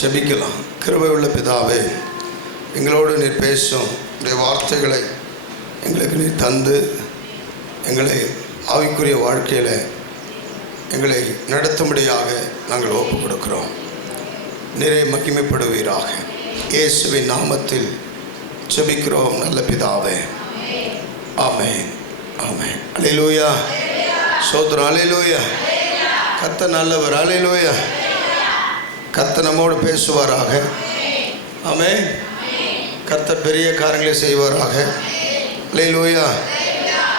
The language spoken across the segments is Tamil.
ஜெபிக்கலாம். கிருபை உள்ள பிதாவே, எங்களோடு நீர் பேசும் உடைய வார்த்தைகளை எங்களுக்கு நீர் தந்து எங்களை ஆவிக்குரிய வாழ்க்கையில் எங்களை நடத்தும்படியாக நாங்கள் ஒப்புக் கொடுக்கிறோம். நிறைய மகிமைப்படுவீராக. இயேசுவின் நாமத்தில் ஜெபிக்கிறோம் நல்ல பிதாவே. ஆமென், ஆமென். அல்லேலூயா, ஸ்தோத்திரம், அல்லேலூயா. கர்த்தர் நல்லவர், அல்லேலூயா. கர்த்தர் நம்மோடு பேசுவாராக. ஆமென். கர்த்தர் பெரிய காரியங்களை செய்வாராக. அல்லேலூயா.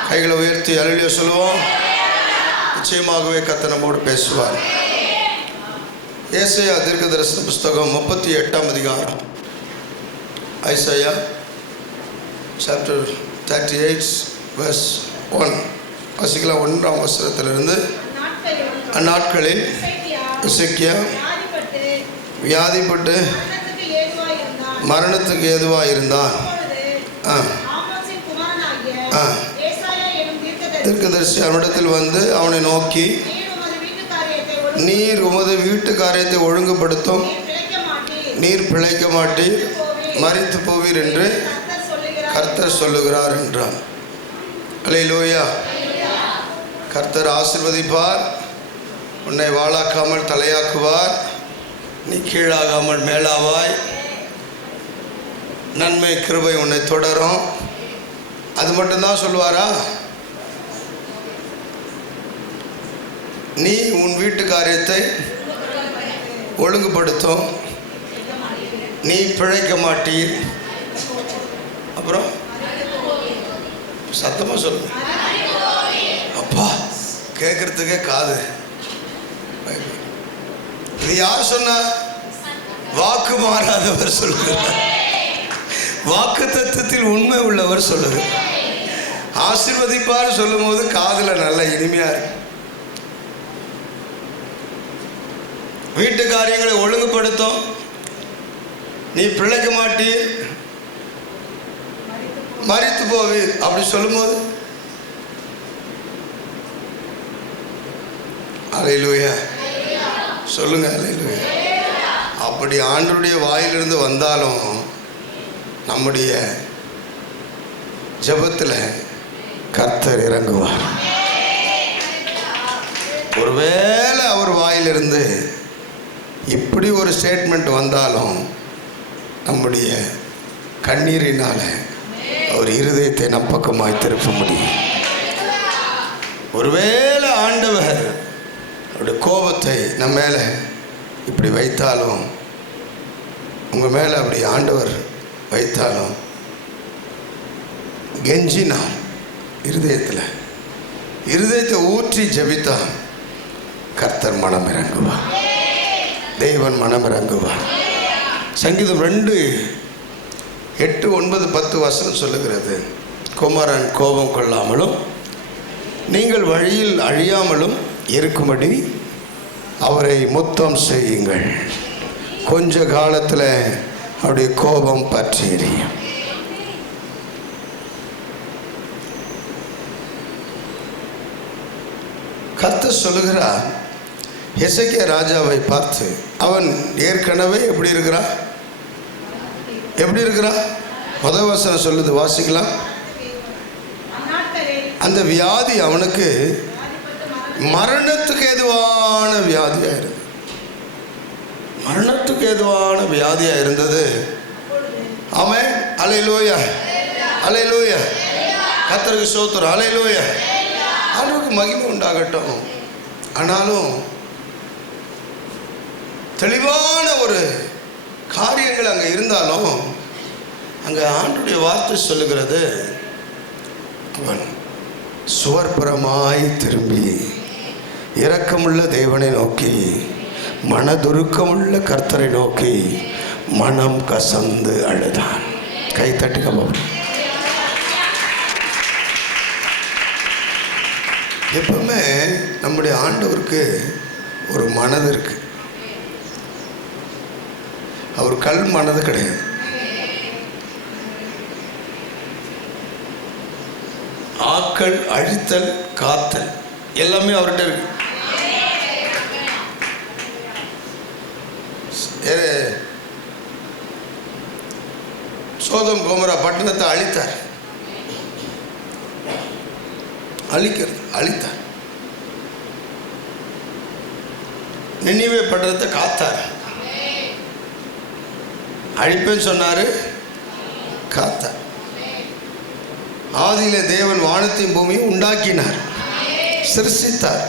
கைகளை உயர்த்தி அல்லேலூயா சொல்லுவோம். நிச்சயமாகவே கர்த்தர் நம்மோடு பேசுவார். ஏசாயா தீர்க்கதரிசன புஸ்தகம் 38ஆம் அதிகாரம். ஐசாயா சாப்டர் 38 verse 1 வாசிக்கலாம். 1ஆம் வசனத்திலிருந்து. அந்நாட்களில் எசேக்கியா வியாதிப்பட்டு மரணத்துக்கு ஏதுவாக இருந்தான். தீர்க்கதரிசி அவனிடத்தில் வந்து அவனை நோக்கி, நீர் உமது வீட்டு காரியத்தை ஒழுங்குபடுத்தும், நீர் பிழைக்க மாட்டீர், மரித்து போவீர் என்று கர்த்தர் சொல்லுகிறார் என்றான். அல்லேலூயா. கர்த்தர் ஆசீர்வதிப்பார், உன்னை வாளாக்காமல் தலையாக்குவார், நீ கீழாகாமல் மேலாவாய், நன்மை கிருபை உன்னை தொடரும். அது மட்டும்தான் சொல்லுவாரா? நீ உன் வீட்டு காரியத்தை ஒழுங்குபடுத்தும், நீ பிழைக்க மாட்டீர், அப்புறம் சத்தமாக சொல்லுங்க. அப்பா கேட்கறதுக்கே காது. இது யார் சொன்னா? வாக்கு மாறாதவர் சொல்லுகிறார். வாக்கு தத்துவத்தில் உண்மை உள்ளவர் சொல்லுகிறார். ஆசீர்வதிப்பார் சொல்லும் போது காதுல நல்ல இனிமையா இருக்கு. வீட்டு காரியங்களை ஒழுங்குபடுத்தும், நீ பிழைக்க மாட்டீர், மரித்து போவீர் அப்படி சொல்லும்போது அல்லேலூயா சொல்லுங்க. அல்லேலூயா. அப்படி ஆண்டவருடைய வாயிலிருந்து வந்தாலும் நம்முடைய ஜெபத்தில் கர்த்தர் இறங்குவார். ஒருவேளை அவர் வாயிலிருந்து இப்படி ஒரு ஸ்டேட்மெண்ட் வந்தாலும் நம்முடைய கண்ணீரினால அவர் இருதயத்தை நம் பக்கமாய் திருப்ப முடியும். ஒருவேளை ஆண்டவர் அவருடைய கோபத்தை நம்ம மேலே இப்படி வைத்தாலும், உங்கள் மேலே அப்படி ஆண்டவர் வைத்தாலும், கெஞ்சினால் இருதயத்தை ஊற்றி ஜெபித்தான் கர்த்தர் மனம் இறங்குவார், தேவன் மனம் இறங்குவார். சங்கீதம் 2:8, 9, 10 வசனம் சொல்லுகிறது, குமாரன் கோபம் கொள்ளாமலும் நீங்கள் வழியில் அழியாமலும் இருக்கும்படி அவரை முத்தம் செய்யுங்கள், கொஞ்ச காலத்தில் அவருடைய கோபம் பற்றி எரியும். கர்த்தர் சொல்லுகிறார் எசேக்கியா ராஜாவை பார்த்து, அவன் ஏற்கனவே எப்படி இருக்கிறான்? முதல் வசனம் சொல்லுது, வாசிக்கலாம். அந்த வியாதி அவனுக்கு மரணத்துக்கு ஏதுவான வியாதியாக இருந்தது. ஆமென். அல்லேலூயா, அல்லேலூயா. கர்த்தருக்கு ஸ்தோத்திரம், அல்லேலூயா. ஆண்டவருக்கு மகிமை உண்டாகட்டும். ஆனாலும் தெளிவான ஒரு காரியங்கள் அங்கே இருந்தாலும், அங்கே ஆண்டவருடைய வார்த்தை சொல்லுகிறது, அவன் சுவர்புறமாய் திரும்பி இரக்கமுள்ள தேவனை நோக்கி, மனதுருக்கமுள்ள கர்த்தரை நோக்கி மனம் கசந்து அழுதான். கை தட்டுக்க போகும். எப்பவுமே நம்முடைய ஆண்டவருக்கு ஒரு மனது இருக்கு. அவர் கல் மனது கிடையாது. ஆக்கல், அழித்தல், காத்தல் எல்லாமே அவர்கிட்ட இருக்கு. சோதம் கோமரா பட்டணத்தை அழித்தார். அழித்தார். நினிவே பட்டணத்தை காத்தார். அழிப்பேன்னு சொன்னாரு, காத்தார். ஆதியிலே தேவன் வானத்தையும் பூமியும் உண்டாக்கினார், சிருஷ்டித்தார்,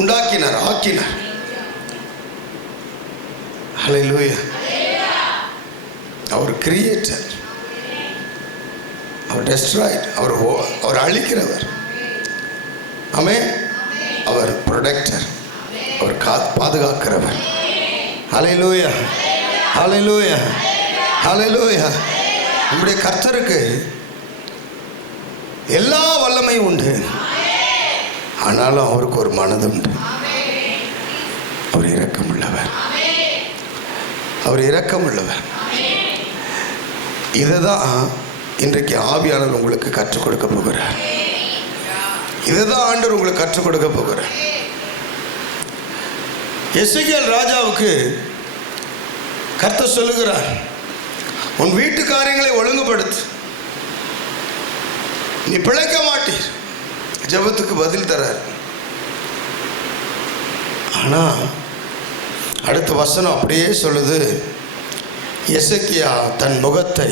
உண்டாக்கினார், ஆக்கினார். ஹல்லேலூயா. அவர் கிரியேட்டர், அவர் டெஸ்ட்ராய்ட், அவர் அழிக்கிறவர். ஆமென். அவர் ப்ரொடெக்டர், அவர் பாதுகாக்கிறவர். ஹல்லேலூயா, ஹல்லேலூயா, ஹல்லேலூயா. நம்முடைய கர்த்தருக்கு எல்லா வல்லமையும் உண்டு. ஆனாலும் அவருக்கு ஒரு மனது உண்டு. அவர் இரக்கமுள்ளவர், அவர் இரக்கமுள்ளவர். இதுதான் இன்றைக்கு ஆவியானவர் உங்களுக்கு கற்றுக் கொடுக்க போகிறார். இதுதான் ஆண்டவர் உங்களுக்கு கற்றுக் கொடுக்க போகிறார். எசேக்கியேல் ராஜாவுக்கு கர்த்தர் சொல்லுகிறார், உன் வீட்டு காரியங்களை ஒழுங்குபடுத்து, நீ பிழைக்க மாட்டீர். ஜெபத்துக்கு பதில் தரார். ஆனால் அடுத்த வசனம் அப்படியே சொல்லுது, எசேக்கியா தன் முகத்தை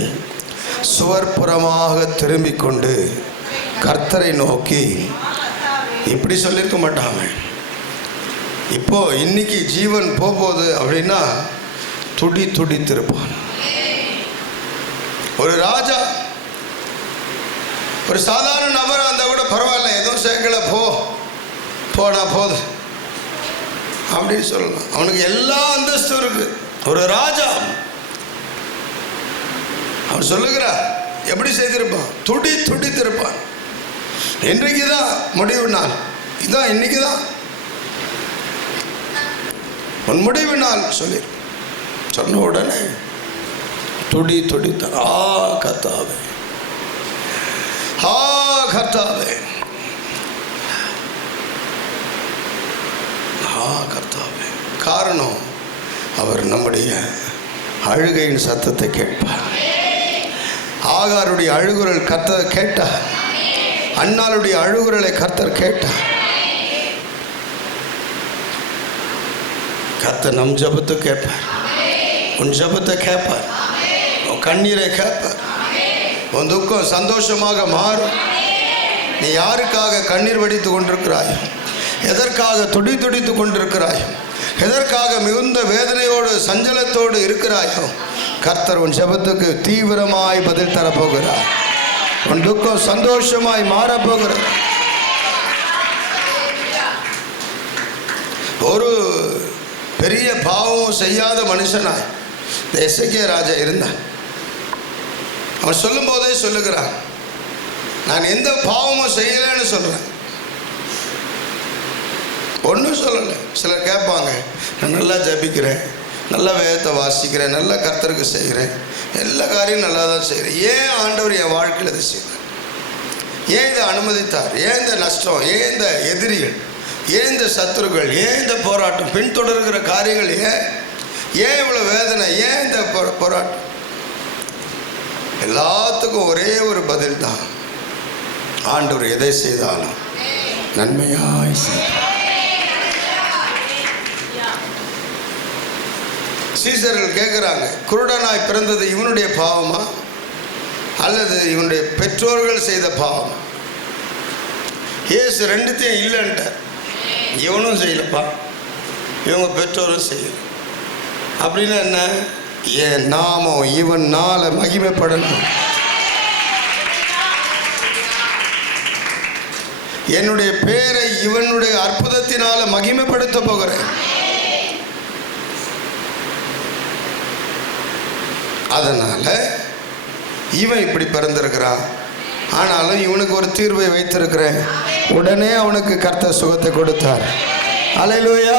சுவர்புறமாக திரும்பிக் கொண்டு கர்த்தரை நோக்கி, இப்படி சொல்லியிருக்க மாட்டாங்க, இப்போ இன்னைக்கு ஜீவன் போகுது அப்படின்னா துடி துடித்திருப்பான். ஒரு ராஜா, ஒரு சாதாரண நபராக இருந்தால் கூட பரவாயில்ல, எதுவும் சேர்க்கல, போனா போது அப்படின்னு சொல்லலாம். அவனுக்கு எல்லா அந்தஸ்தும் இருக்கு. ஒரு ராஜா அவன் சொல்லுகிறார், எப்படி செய்திருப்பான்? துடித்திருப்பான். இன்றைக்கு தான் முடிவு நாள், இதுதான் இன்னைக்கு தான் உன் முடிவு நாள் சொல்லி சொன்ன உடனே துடித்தான். கர்த்தாவே, கர்த்தாவே, கர்த்தாவே. காரணம், அவர் நம்முடைய அழுகையின் சத்தத்தை கேட்பார். ஆகாருடைய அழுகுரல் கர்த்தர் கேட்டார். அன்னாளுடைய அழுகுரலை கர்த்தர் கேட்டார். கர்த்தர் நம் ஜெபத்தை கேட்பார். உன் ஜெபத்தை கேட்பார். உன் கண்ணீரை கேட்பார். உன் துக்கம் சந்தோஷமாக மாறும். நீ யாருக்காக கண்ணீர் வடித்து கொண்டிருக்கிறாய்? எதற்காக துடித்து கொண்டிருக்கிறாய்? எதற்காக மிகுந்த வேதனையோடு சஞ்சலத்தோடு இருக்கிறாயோ, கர்த்தர் உன் ஜெபத்துக்கு தீவிரமாய் பதில் தரப்போகிறார். உன் துக்கம் சந்தோஷமாய் மாறப்போகிறார். ஒரு பெரிய பாவம் செய்யாத மனுஷனாய் இந்த எசேக்கியா ராஜா இருந்தான். அவன் சொல்லும் போதே சொல்லுகிறான், நான் எந்த பாவமும் செய்யலைன்னு சொல்றேன், ஒன்றும் சொல்லலை. சிலர் கேட்பாங்க, நான் நல்லா ஜபிக்கிறேன், நல்லா வேதத்தை வாசிக்கிறேன், நல்லா கர்த்தருக்கு செய்கிறேன், எல்லா காரியம் நல்லா தான் செய்கிறேன், ஏன் ஆண்டவர் என் வாழ்க்கையில் இதை செய்தார்? ஏன் இதை அனுமதித்தார்? ஏன் இந்த நஷ்டம்? ஏன் இந்த எதிரிகள்? ஏன் இந்த சத்துருக்கள்? ஏன் இந்த போராட்டம்? பின்தொடர்கிற காரியங்கள் ஏன் இவ்வளோ வேதனை? ஏன் இந்த போராட்டம்? எல்லாத்துக்கும் ஒரே ஒரு பதில் தான், ஆண்டவர் எதை செய்தாலும் நன்மையாய் செய்தார். சீசர்கள் கேட்குறாங்க, குருடனாய் பிறந்தது இவனுடைய பாவமா அல்லது இவனுடைய பெற்றோர்கள் செய்த பாவமா? இயேசு ரெண்டுத்தையும் இல்லைன்ட்டார். இவனும் செய்யலப்பா, இவங்க பெற்றோரும் செய்யல. அப்படின்னா என்ன? என் நாமம் இவனால மகிமைப்படணும், என்னுடைய பேரை இவனுடைய அற்புதத்தினால மகிமைப்படுத்த போகிறேன். அதனால இவன் இப்படி பிறந்திருக்கிறான், ஆனாலும் இவனுக்கு ஒரு தீர்வை வைத்திருக்கிறேன். உடனே அவனுக்கு கர்த்தர் சுகத்தை கொடுத்தார். அல்லேலூயா.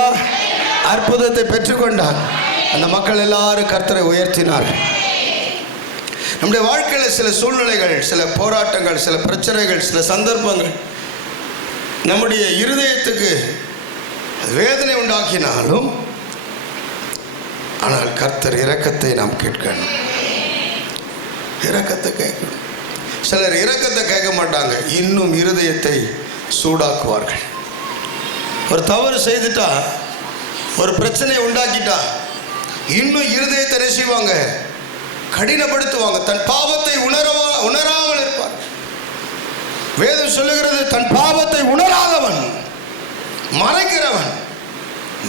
அற்புதத்தை பெற்றுக்கொண்டான். அந்த மக்கள் எல்லாரும் கர்த்தரை உயர்த்தினார். நம்முடைய வாழ்க்கையில் சில சூழ்நிலைகள், சில போராட்டங்கள், சில பிரச்சனைகள், சில சந்தர்ப்பங்கள் நம்முடைய இருதயத்துக்கு வேதனை உண்டாக்கினாலும், ஆனால் கர்த்தர் இரக்கத்தை நாம் கேட்கணும். இரக்கத்தை கேட்கணும். சிலர் இரக்கத்தை கேட்க மாட்டாங்க, இன்னும் இருதயத்தை சூடாக்குவார்கள். ஒரு தவறு செய்துட்டா, ஒரு பிரச்சனையை உண்டாக்கிட்டா, இன்னும் இருதயத்தை ரசிவாங்க, கடினப்படுத்துவாங்க. தன் பாவத்தை உணராமல் இருப்பார். வேதம் சொல்லுகிறது, தன் பாவத்தை உணராதவன், மறைக்கிறவன்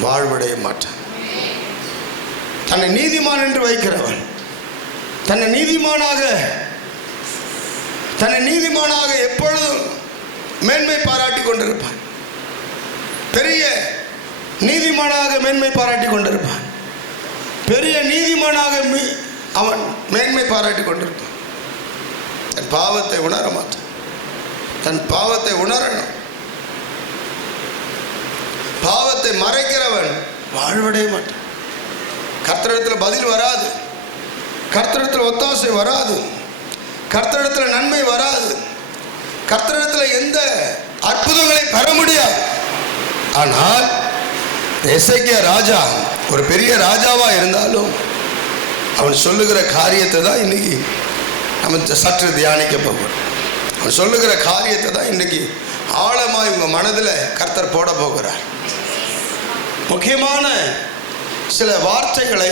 வாழ்வடைய மாட்டான். தன்னை நீதிமான் என்று வைக்கிறவன் தன்னை நீதிமானாக எப்பொழுதும் மேன்மை பாராட்டி கொண்டிருப்பான். பெரிய நீதிமானாக மேன்மை பாராட்டி கொண்டிருப்பான். பெரிய நீதிமானாக அவன் மேன்மை பாராட்டி கொண்டிருப்பான். தன் பாவத்தை உணர மாட்டான். தன் பாவத்தை உணரணும். பாவத்தை மறைக்கிறவன் வாழ்வடைய மாட்டான். கர்த்தரிடத்தில் பதில் வராது, கர்த்தரிடத்தில் ஒத்தாசை வராது, கர்த்தரிடத்தில் நன்மை வராது, கர்த்தரிடத்தில் எந்த அற்புதங்களை பெற முடியாது. ஆனால் எசேக்கியா ராஜா ஒரு பெரிய ராஜாவா இருந்தாலும் அவன் சொல்லுகிற காரியத்தை தான் இன்னைக்கு நம்ம சற்று தியானிக்க போகிறோம். அவன் சொல்லுகிற காரியத்தை தான் இன்னைக்கு ஆழமாய் உங்க மனதில் கர்த்தர் போட போகிறார். முக்கியமான சில வார்த்தைகளை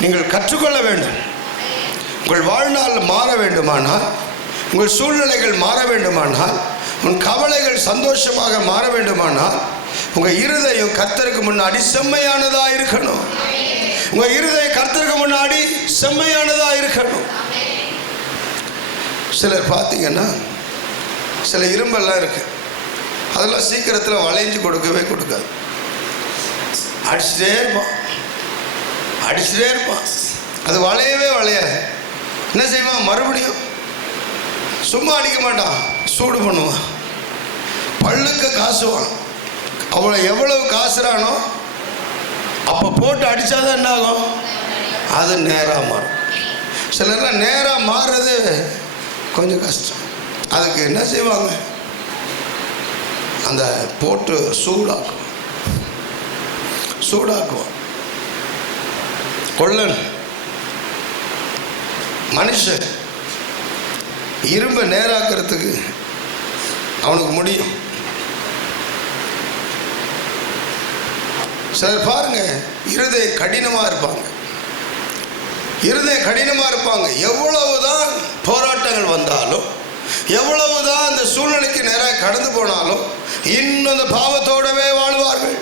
நீங்கள் கற்றுக்கொள்ள வேண்டும். உங்கள் வாழ்நாள் மாற வேண்டுமானால், உங்கள் சூழ்நிலைகள் மாற வேண்டுமானால், உன் கவலைகள் சந்தோஷமாக மாற வேண்டுமானால், உங்கள் இருதயம் கர்த்தருக்கு முன்னாடி செம்மையானதா இருக்கணும். உங்கள் இருதயம் கர்த்தருக்கு முன்னாடி செம்மையானதா இருக்கணும். சிலர் பார்த்தீங்கன்னா சில இரும்பெல்லாம் இருக்கு, அதெல்லாம் சீக்கிரத்தில் வளைஞ்சு கொடுக்காது. அடிச்சுட்டே இருப்பான், அது வளையவே வளையாது. என்ன செய்வான்? மறுபடியும் சும்மா அடிக்க மாட்டான், சூடு பண்ணுவான், பல்லுக்கு காசுவான். அவளை எவ்வளவு காசுறானோ அப்போ போட்டு அடித்தாதான் என்ன ஆகும்? அது நேராக மாறும். சிலர்லாம் நேராக மாறுறது கொஞ்சம் கஷ்டம். அதுக்கு என்ன செய்வாங்க? அந்த போட்டு சூடாக்குவான். கொள்ளன் மனுஷன் இரும்பை நேராக்கிறதுக்கு அவனுக்கு முடியும். சிலர் பாருங்க, இருதயம் கடினமாக இருப்பாங்க. எவ்வளவுதான் போராட்டங்கள் வந்தாலும், எவ்வளவுதான் அந்த சூழ்நிலைக்கு நேராக கடந்து போனாலும் இன்னும் அந்த பாவத்தோடவே வாழ்வார்கள்.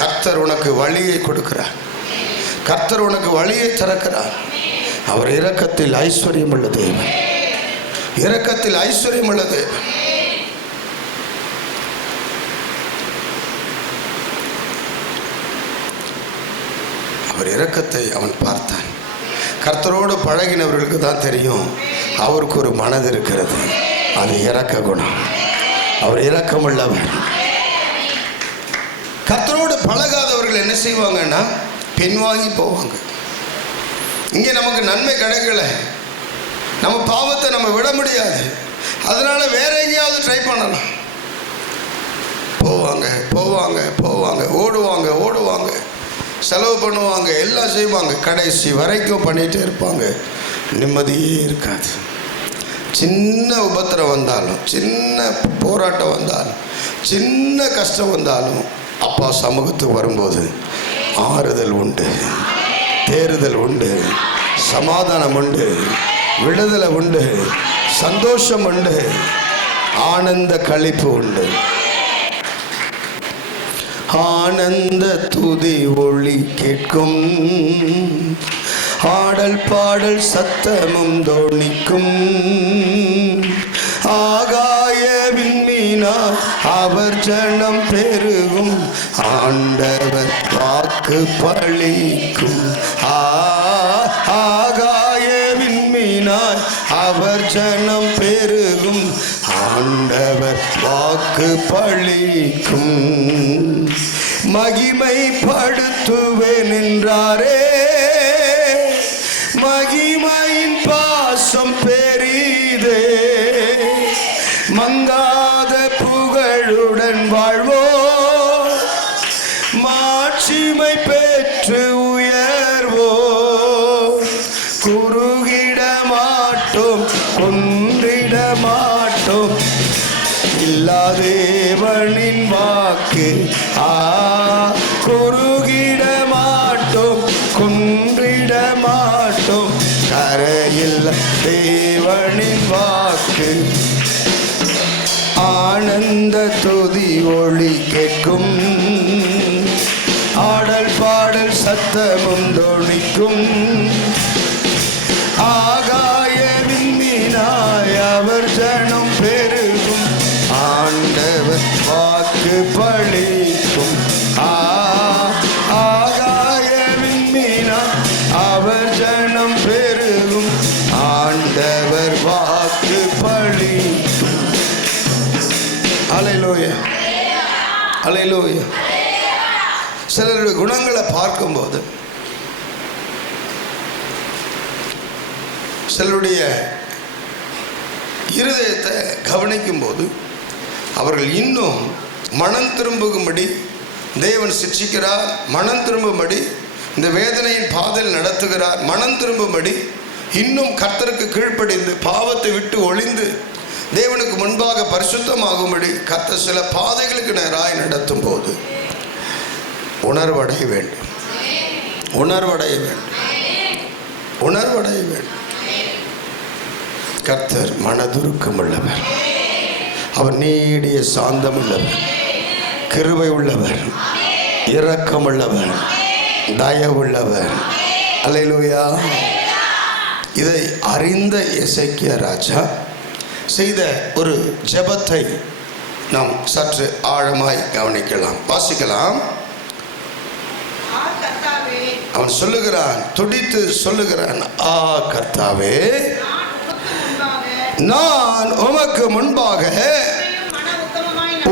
கர்த்தர் உனக்கு வழியை கொடுக்கிறார். கர்த்தர் உனக்கு வழியை திறக்கிறார். அவர் இரக்கத்தில் ஐஸ்வர்யம் உள்ள தேவன். அவர் இரக்கத்தை அவன் பார்த்தான். கர்த்தரோடு பழகினவர்களுக்கு தான் தெரியும், அவருக்கு ஒரு மனது இருக்கிறது. அது இரக்க குணம். அவர் இரக்கமுள்ளவர். கர்த்தரோடு பழகாதவர்கள் என்ன செய்வாங்கன்னா பின்வாங்கி போவாங்க. இங்கே நமக்கு நன்மை கிடைக்கல, நம்ம பாவத்தை நம்ம விட முடியாது, அதனால வேற எங்கேயாவது ட்ரை பண்ணலாம். போவாங்க, ஓடுவாங்க, செலவு பண்ணுவாங்க, எல்லாம் செய்வாங்க, கடைசி வரைக்கும் பண்ணிகிட்டே இருப்பாங்க. நிம்மதியே இருக்காது. சின்ன உபத்திரம் வந்தாலும், சின்ன போராட்டம் வந்தாலும், சின்ன கஷ்டம் வந்தாலும் அப்பா சமூகத்துக்கு வரும்போது ஆறுதல் உண்டு, தேறுதல் உண்டு, சமாதானம் உண்டு, விடுதலை உண்டு, சந்தோஷம் உண்டு, ஆனந்த களிப்பு உண்டு. ஆனந்த துதி ஒளி கேட்கும், ஆடல் பாடல் சத்தமும் தோணிக்கும். ஆகாய விண்மீனா அவர் ஜனம் பெருகும், ஆண்டவர் வாக்கு பலிக்கும். ஆகாய விண்மீனாய் அவர் ஜனம் பெருகும், ஆண்டவர் வாக்கு பலிக்கும். மகிமைப்படுத்துவேன் என்றாரே, மகிமையின் பாசம் பெரிதே. மங்காத புகழுடன் வாழ்வோம், மாட்டோம், கொன்றிட மாட்டோம். இல்லாதேவனின் வாக்கு குறுகிட மாட்டோம், கொன்றிட மாட்டோம். கரையில் தேவனின் வாக்கு ஆனந்த துதி ஒளி கேட்கும், ஆடல் பாடல் சத்தமும் தொனிக்கும். ஆகாய விண்மீனாய் அவர் ஜனம் பெருகும், ஆண்டவர் வாக்கு பழிக்கும். ஆகாய விண்மீனாய் அவர் ஜனம் பெருகும், ஆண்டவர் வாக்கு பழிக்கும். அல்லேலூயா, அல்லேலூயா. சிலருடைய குணங்களை பார்க்கும்போது, சிலருடைய இருதயத்தை கவனிக்கும் போது, அவர்கள் இன்னும் மனம் திரும்பும்படி தேவன் சிட்சிக்கிறார், மனம் திரும்பும்படி இந்த வேதனையின் பாதையில் நடத்துகிறார், மனம் திரும்பும்படி இன்னும் கர்த்தருக்கு கீழ்ப்படிந்து பாவத்தை விட்டு ஒளிந்து தேவனுக்கு முன்பாக பரிசுத்தமாகும்படி கர்த்தர் சில பாதைகளுக்கு நேராய் நடத்தும் போது உணர்வடைய வேண்டும், உணர்வடைய வேண்டும், உணர்வடைய வேண்டும். கர்த்தர் மனதுருக்கம் உள்ளவர், அவர் நீடிய சாந்தம் உள்ளவர், கிருபை உள்ளவர், இரக்கம் உள்ளவர், தயவுள்ளவர். அல்லேலூயா. இதை அறிந்த எசேக்கியா ராஜா செய்த ஒரு ஜெபத்தை நாம் சற்று ஆழமாய் கவனிக்கலாம், வாசிக்கலாம். அவன் சொல்லுகிறான், துடித்து சொல்லுகிறான், ஆ கர்த்தாவே, நான் உமக்கு முன்பாக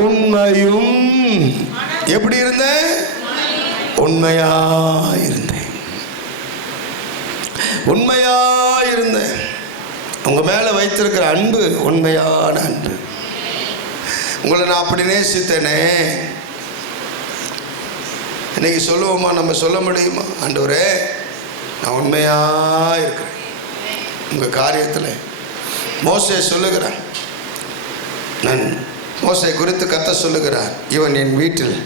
உண்மையும் எப்படி இருந்தேன்? உண்மையாயிருந்தேன், உண்மையாயிருந்தேன். உங்க மேல வைத்திருக்கிற அன்பு உண்மையான அன்பு. உங்களை நான் அப்படி நேசித்தேனே. இன்னைக்கு சொல்லுவோமா? நம்ம சொல்ல முடியுமா? ஆண்டவரே, நான் உண்மையாக இருக்கிறேன் உங்கள் காரியத்தில். மோசே சொல்லுகிறான், நான் மோசே குறித்து கர்த்தர் சொல்லுகிறார், இவன் என் வீட்டில்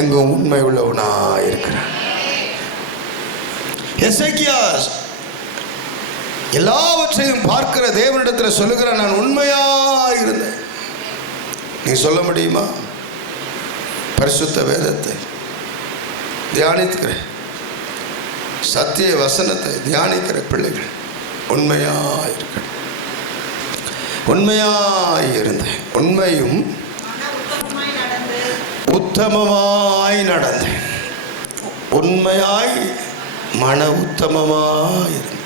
எங்கும் உண்மை உள்ளவனாக இருக்கிறான். எசேக்கியா எல்லாவற்றையும் பார்க்கிற தேவனிடத்தில் சொல்லுகிறான், நான் உண்மையாக இருந்தேன். நீ சொல்ல முடியுமா? பரிசுத்த வேதத்தை தியானிக்கிற, சத்திய வசனத்தை தியானிக்கிற பிள்ளைகள் உண்மையாக இருக்க, உண்மையாய் இருந்தேன், உண்மையும் உத்தமமாய் நடந்தேன், உண்மையாய் மன உத்தமமாய் இருந்தேன்.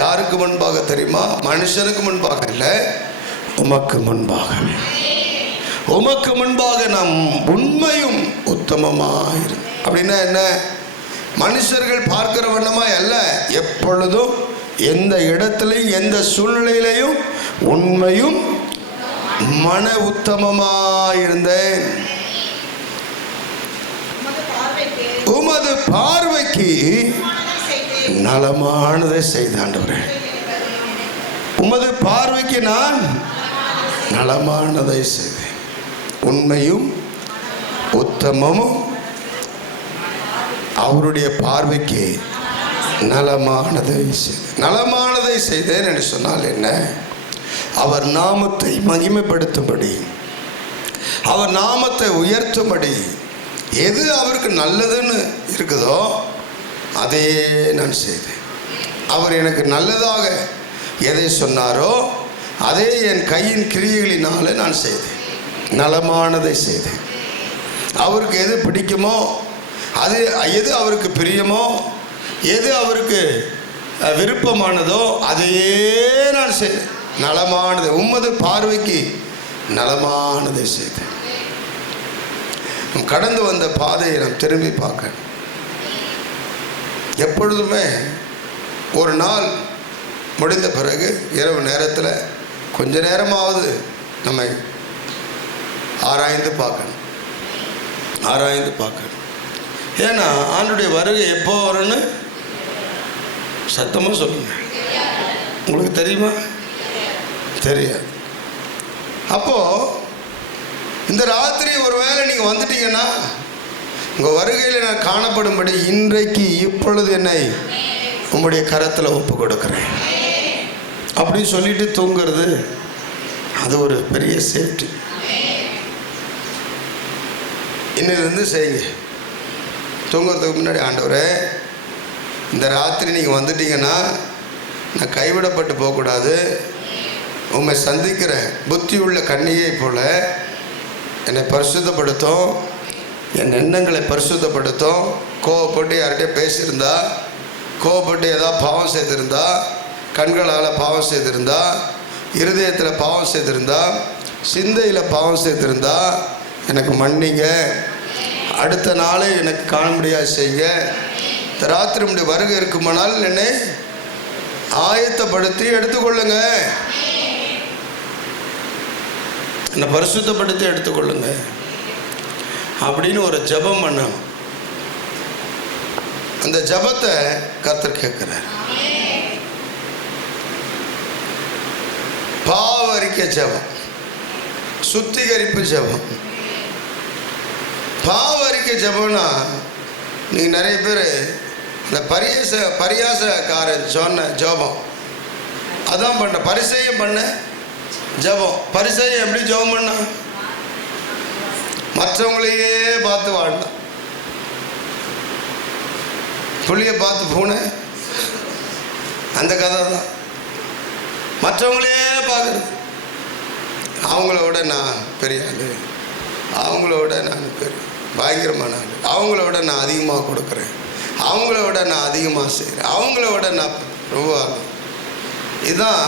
யாருக்கு முன்பாக தெரியுமா? மனுஷனுக்கு முன்பாக இல்லை, உமக்கு முன்பாகவே. உமக்கு முன்பாக நாம் உண்மையும் உத்தமமாக இருந்தோம். அப்படின்னா என்ன? மனுஷர்கள் பார்க்கிற வண்ணமாய் அல்ல, எப்பொழுதும் எந்த இடத்திலையும் எந்த சூழ்நிலையிலையும் உண்மையும் மன உத்தமமாயிருந்தேன். உமது பார்வைக்கு நலமானதை செய்தாண்டவரே, உமது பார்வைக்கு நான் நலமானதை செய்தேன். உண்மையும் உத்தமமும் அவருடைய பார்வைக்கு நலமானதை செய்தேன். நலமானதை செய்தேன் என்று சொன்னால் என்ன? அவர் நாமத்தை மகிமைப்படுத்தும்படி, அவர் நாமத்தை உயர்த்தும்படி, எது அவருக்கு நல்லதுன்னு இருக்குதோ அதே நான் செய்தேன். அவர் எனக்கு நல்லதாக எதை சொன்னாரோ அதே என் கையின் கிரியைகளினால நான் செய்தேன். நலமானதை செய்தேன். அவருக்கு எது பிடிக்குமோ, அது எது அவருக்கு பிரியமோ, எது அவருக்கு விருப்பமானதோ அதையே நான் செய்தேன். நலமானது, உமது பார்வைக்கு நலமானதை செய்தேன். கடந்து வந்த பாதையை நாம் திரும்பி பார்க்க, எப்பொழுதுமே ஒரு நாள் முடிந்த பிறகு இரவு நேரத்தில் கொஞ்ச நேரமாவது நம்மை ஆராய்ந்து பார்க்கணும், ஆராய்ந்து பார்க்கணும். ஏன்னா ஆண்டுடைய வருகை எப்போ வரும்னு சத்தமாக சொல்லுங்க. உங்களுக்கு தெரியுமா? தெரியாது. அப்போது இந்த ராத்திரி ஒருவேளை நீங்கள் வந்துட்டீங்கன்னா, உங்கள் வருகையில் நான் காணப்படும்படி இன்றைக்கு இப்பொழுது என்னை உங்களுடைய கரத்தில் ஒப்பு கொடுக்குறேன் அப்படின்னு சொல்லிட்டு தூங்குறது, அது ஒரு பெரிய சேஃப்டி. இன்னிலிருந்து செய்யுங்க. தூங்குறதுக்கு முன்னாடி, ஆண்டவரே இந்த ராத்திரி நீங்கள் வந்துட்டீங்கன்னா நான் கைவிடப்பட்டு போகக்கூடாது, உண்மை சந்திக்கிற புத்தி உள்ள கன்னியை போல என்னை பரிசுத்தப்படுத்தும், என் எண்ணங்களை பரிசுத்தப்படுத்தும். கோவப்பட்டு யார்கிட்டே பேசியிருந்தா, கோவப்பட்டு ஏதாவது பாவம் செய்திருந்தா, கண்களால் பாவம் செய்திருந்தா, இருதயத்தில் பாவம் செய்திருந்தா, சிந்தையில் பாவம் செய்திருந்தா எனக்கு மன்னிங்க. அடுத்த நாளே எனக்கு காண முடியாது செய்யுங்க. இந்த ராத்திரி நம்முடைய வருகை இருக்குமானால் என்னை ஆயத்தப்படுத்தி எடுத்துக்கொள்ளுங்க, என்னை பரிசுத்தப்படுத்தி எடுத்துக்கொள்ளுங்க அப்படின்னு ஒரு ஜெபம் பண்ணணும். அந்த ஜெபத்தை கர்த்தர் கேட்கிறார். பாவ அறிக்கை ஜெபம், சுத்திகரிப்பு ஜெபம். பாவ அறிக்கை ஜெபம்னா நீங்கள் நிறைய பேர் இந்த பரியாசக்காரன் சொன்ன ஜெபம் அதான் பண்ண. பரிசேயம் பண்ண ஜெபம். பரிசேயம் எப்படி ஜெபம் பண்ண? மற்றவங்களையே பார்த்து வாழ்ந்தான். புளியை பார்த்து பூனை, அந்த கதை தான். மற்றவங்களையே பார்க்குறது. அவங்கள விட நான் பெரிய ஆள், அவங்கள விட நான் பயங்கரமான ஆள், அவங்கள விட நான் அதிகமாக கொடுக்குறேன், அவங்கள விட நான் அதிகமாக செய்கிறேன், அவங்கள விட நான் ரொம்ப ஆள். இதுதான்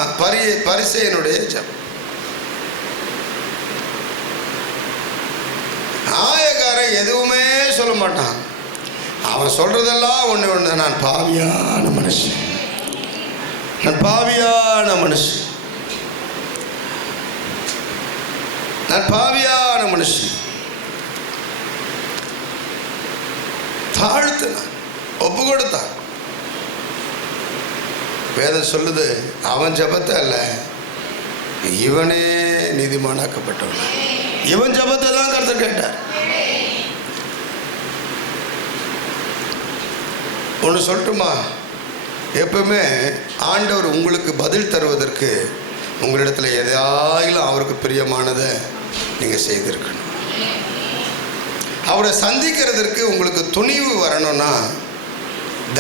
பரிசேயனுடைய ஜெபம். ஆயக்காரன் எதுவுமே சொல்ல மாட்டான். அவன் சொல்கிறதெல்லாம் ஒன்று, நான் பாவியான மனுஷன், நான் பாவியான மனுஷன், நான் பாவியான மனுஷன். தாழ்த்தினான், ஒப்பு கொடுத்தான். வேதம் சொல்லுது, அவன் ஜெபத்தை அல்ல, இவனே நீதிமானாக்கப்பட்டவன். இவன் ஜெபத்தை தான் கர்த்தர் கேட்டார். ஒன்று சொல்லட்டுமா? எப்பவுமே ஆண்டவர் உங்களுக்கு பதில் தருவதற்கு உங்களிடத்தில் எதாயிலும் அவருக்கு பிரியமானதை நீங்கள் செய்திருக்கணும். அவரை சந்திக்கிறதுக்கு உங்களுக்கு துணிவு வரணும்னா,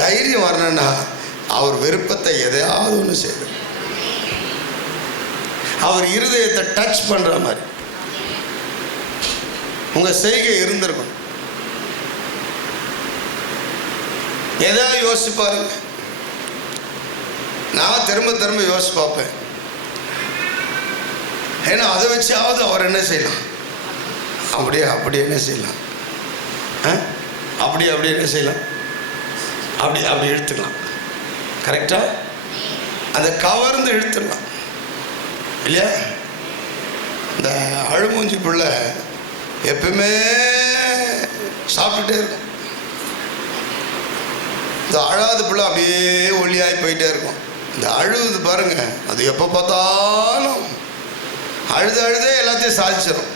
தைரியம் வரணும்னா, அவர் விருப்பத்தை எதையாவது ஒன்று செய்திருக்கணும். அவர் இருதயத்தை டச் பண்ணுற மாதிரி உங்கள் செய்கை இருந்திருக்கணும். எதாவது யோசிச்சு பாருங்க. நான் திரும்ப யோசிச்சு பார்ப்பேன். ஏன்னா அதை வச்சாவது அவர் என்ன செய்யலாம், அப்படி என்ன செய்யலாம், அப்படி என்ன செய்யலாம், அப்படி இழுத்துக்கலாம். கரெக்டாக அதை கவர்ந்து இழுத்துடலாம் இல்லையா? இந்த அழுமூஞ்சி பிள்ளை எப்பவுமே சாப்பிட்டுட்டே இருக்கும். இந்த அழாத பிள்ளை அப்படியே ஒல்லியாகி போயிட்டே இருக்கும். இந்த அழுகுது பாருங்க, அது எப்போ பார்த்தாலும் அழுதே எல்லாத்தையும் சாதிச்சிடும்.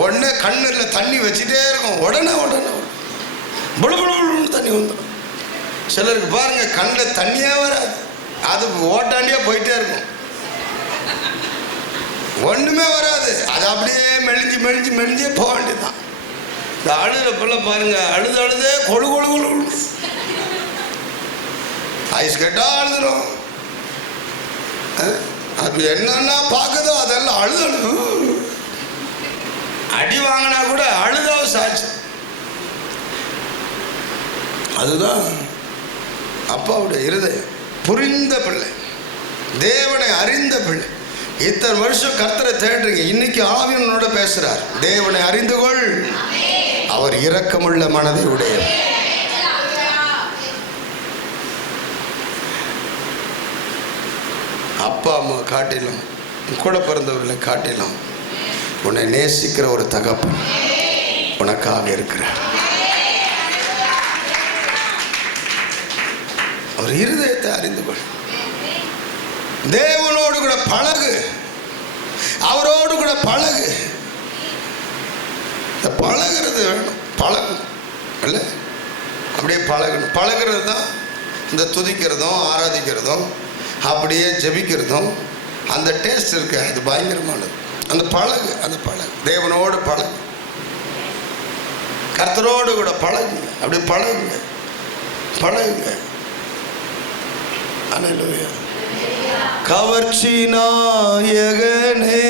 உடனே கண்ணில் தண்ணி வச்சுட்டே இருக்கும். உடனே புழுன்னு தண்ணி வந்துடும். சிலருக்கு பாருங்க கண்ணில் தண்ணியே வராது, அது ஓட்டாண்டியே போயிட்டே இருக்கும். ஒன்றுமே வராது, அது அப்படியே மெலிஞ்சே போக வேண்டியதுதான். இந்த அழுகிற பிள்ளை பாருங்க, அழுதே கொழு ஐஸ் கேட்டால் அழுதுடும். அது என்னன்னா பார்க்குதோ அதெல்லாம் அழுதணும். அடி வாங்கினா கூட அழுதோ சாட்சி. அதுதான் அப்பாவுடைய இருதயம். புரிந்த பிள்ளை, தேவனை அறிந்த பிள்ளை. இத்தனை வருஷம் கர்த்தரை தேடுறீங்க, இன்னைக்கு ஆவியனோட பேசுறார். தேவனை அறிந்து கொள், அவர் இரக்கமுள்ள மனதை உடையவர். அப்பா அம்மா காட்டிலும், கூட பிறந்தவர்களை காட்டிலும் உன்னை நேசிக்கிற ஒரு தகப்பன் உனக்காக இருக்கிறார். அவர் இருதயத்தை அறிந்து கொள். தேவனோடு கூட பழகு, அவரோடு கூட பழகு. இந்த பழகிறது வேணும், பழகும் இல்லை, அப்படியே பழகணும். பழகிறது தான் இந்த துதிக்கிறதும் ஆராதிக்கிறதும் அப்படியே ஜெபிக்கிறதும் அந்த டேஸ்ட் இருக்கு, அது பயங்கரமானது. அந்த பழகு, அந்த பழகு, தேவனோடு பழகு, கர்த்தரோடு கூட பழகுங்க, அப்படி பழகுங்க, பழகுங்க. அல்லேலூயா. கவர்ச்சி நாயகனே,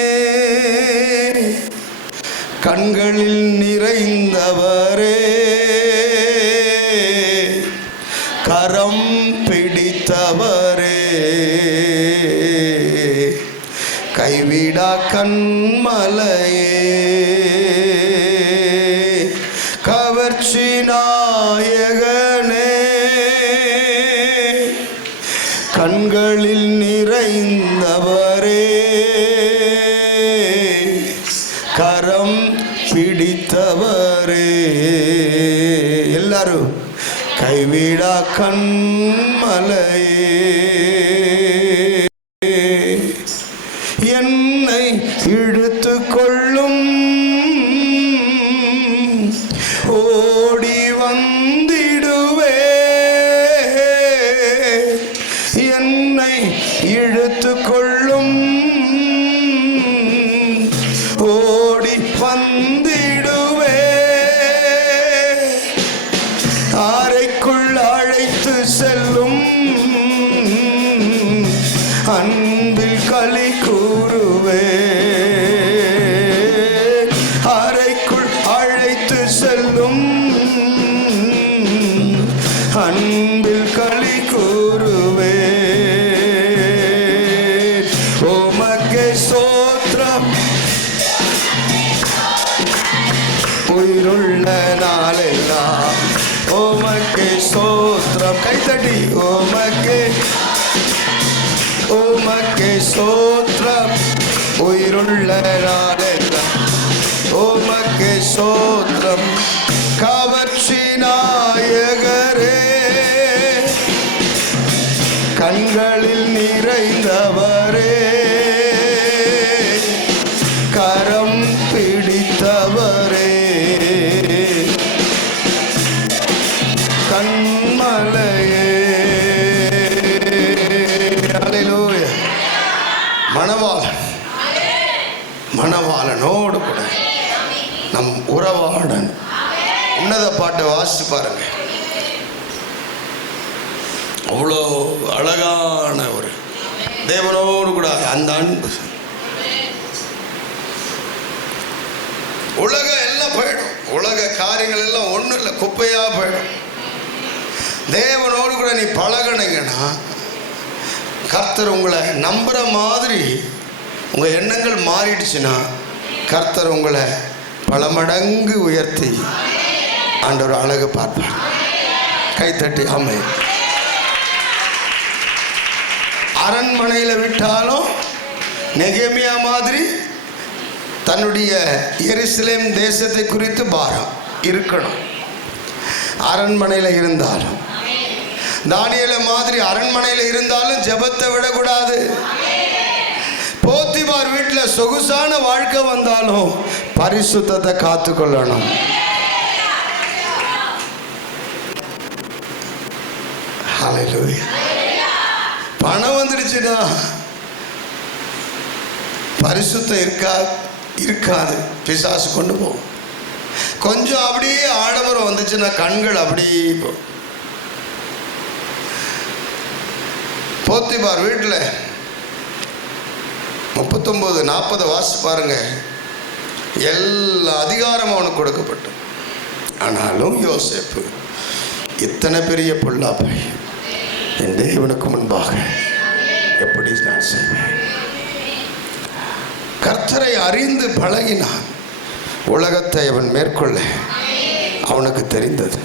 கண்களில் நிறைந்தவரே, கரம் பிடித்தவரே, கைவிடா கண்மலையே, கவர்ச்சி நாயகனே, கண்களில் நிறைந்தவரே, கரம் பிடித்தவரே, எல்லாரும் கைவிடா கண்மலையே, என்னை இழுத்து கொள்ளும், ஓடி வந்திடுவே, என்னை இழுத்து கொள்ளும், ஓடி வந்திடுவே, அறைக்குள் அழைத்து செல்லும், அன்பில் களி கூறுவே, அறைக்குள் அழைத்து செல்லும், அன்பில் களி கூறுவே, உமக்கே ஸ்தோத்திரம், உயிருள்ள நாளெல்லாம் உமக்கே ஸ்தோத்திரம். கைத்தட்டி உமக்கே, உமக்கே ஸ்தோத்திரம், உயிருள்ள நாளெல்லாம் உமக்கே ஸ்தோத்திரம். கவர்ச்சி நாயகரே, கண்களில் நிறைந்தவரே, கரம் பிடித்தவரே, கண்மலையே. அல்லேலூயா. மணவாளன், மணவாளனோடு கூட நம் உறவாடன். உன்னத பாட்டை வாசித்து பாருங்க, அவ்வளோ அழகான ஒரு தேவனோடு கூட அந்த அன்பு. உலகம் எல்லாம் போயிடும், உலக காரியங்கள் எல்லாம் ஒன்றும் இல்லை, குப்பையாக போயிடும். தேவனோடு கூட நீ பழகினீங்கன்னா கர்த்தர் உங்களை நம்புகிற மாதிரி உங்கள் எண்ணங்கள் மாறிடுச்சுன்னா கர்த்தர் உங்களை பல மடங்கு உயர்த்தி ஆண்டவர் அழகு பார்ப்பார். கைத்தட்டி ஆமென். அரண்மனையில் விட்டாலும் நெகேமியா மாதிரி தன்னுடைய எருசலேம் தேசத்தை குறித்து பாரம் இருக்கணும். அரண்மனையில் இருந்தாலும், தானியேலை மாதிரி அரண்மனையில் இருந்தாலும் ஜெபத்தை விடக்கூடாது. போத்திபார் வீட்டில் சொகுசான வாழ்க்கை வந்தாலும் பரிசுத்தத்தை காத்துக்கொள்ளணும். ஹல்லேலூயா. பணம் வந்துடுச்சுன்னா பரிசுத்தம் இருக்காது, பிசாசு கொண்டு போகும். கொஞ்சம் அப்படியே ஆடம்பரம் வந்துச்சுன்னா கண்கள் அப்படியே போகும். போத்திபார் வீட்டில் 39-40 வாசி பாருங்க, எல்லா அதிகாரமும் அவனுக்கு கொடுக்கப்பட்டது. ஆனாலும் யோசேப்பு இத்தனை பெரிய பொல்லாப்பை என் தேவனுக்கு முன்பாக எப்படி நான் செய்வேன்? கர்த்தரை அறிந்து பழகினான். உலகத்தை அவன் மேற்கொள்ள அவனுக்கு தெரிந்தது.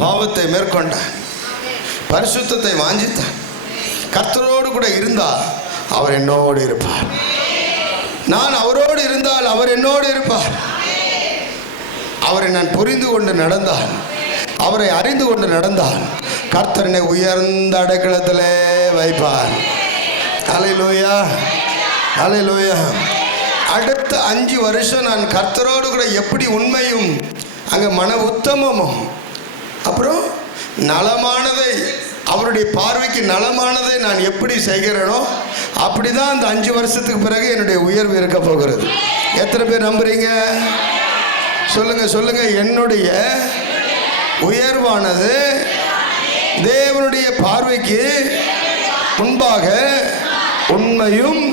பாவத்தை மேற்கொண்டான், பரிசுத்தத்தை வாஞ்சித்தான். கர்த்தரோடு கூட இருந்தால் அவர் என்னோடு இருப்பார், நான் அவரோடு இருந்தால் அவர் என்னோடு இருப்பார். அவரை நான் புரிந்து கொண்டு நடந்தால், அவரை அறிந்து கொண்டு நடந்தால் கர்த்தரனை உயர்ந்த அடைக்கலத்திலே வைப்பார். ஹல்லேலூயா, ஹல்லேலூயா. அடுத்த 5 வருஷம் நான் கர்த்தரோடு கூட எப்படி உண்மையும் அங்கே மன உத்தமமும் அப்புறம் நலமானதை, அவருடைய பார்வைக்கு நலமானதை நான் எப்படி செய்கிறேனோ அப்படி தான் அந்த 5 வருஷத்துக்கு பிறகு என்னுடைய உயர்வு இருக்க போகிறது. எத்தனை பேர் நம்புறீங்க? சொல்லுங்க சொல்லுங்க. என்னுடைய உயர்வானது தேவனுடைய பார்வைக்கு முன்பாக உண்மையும்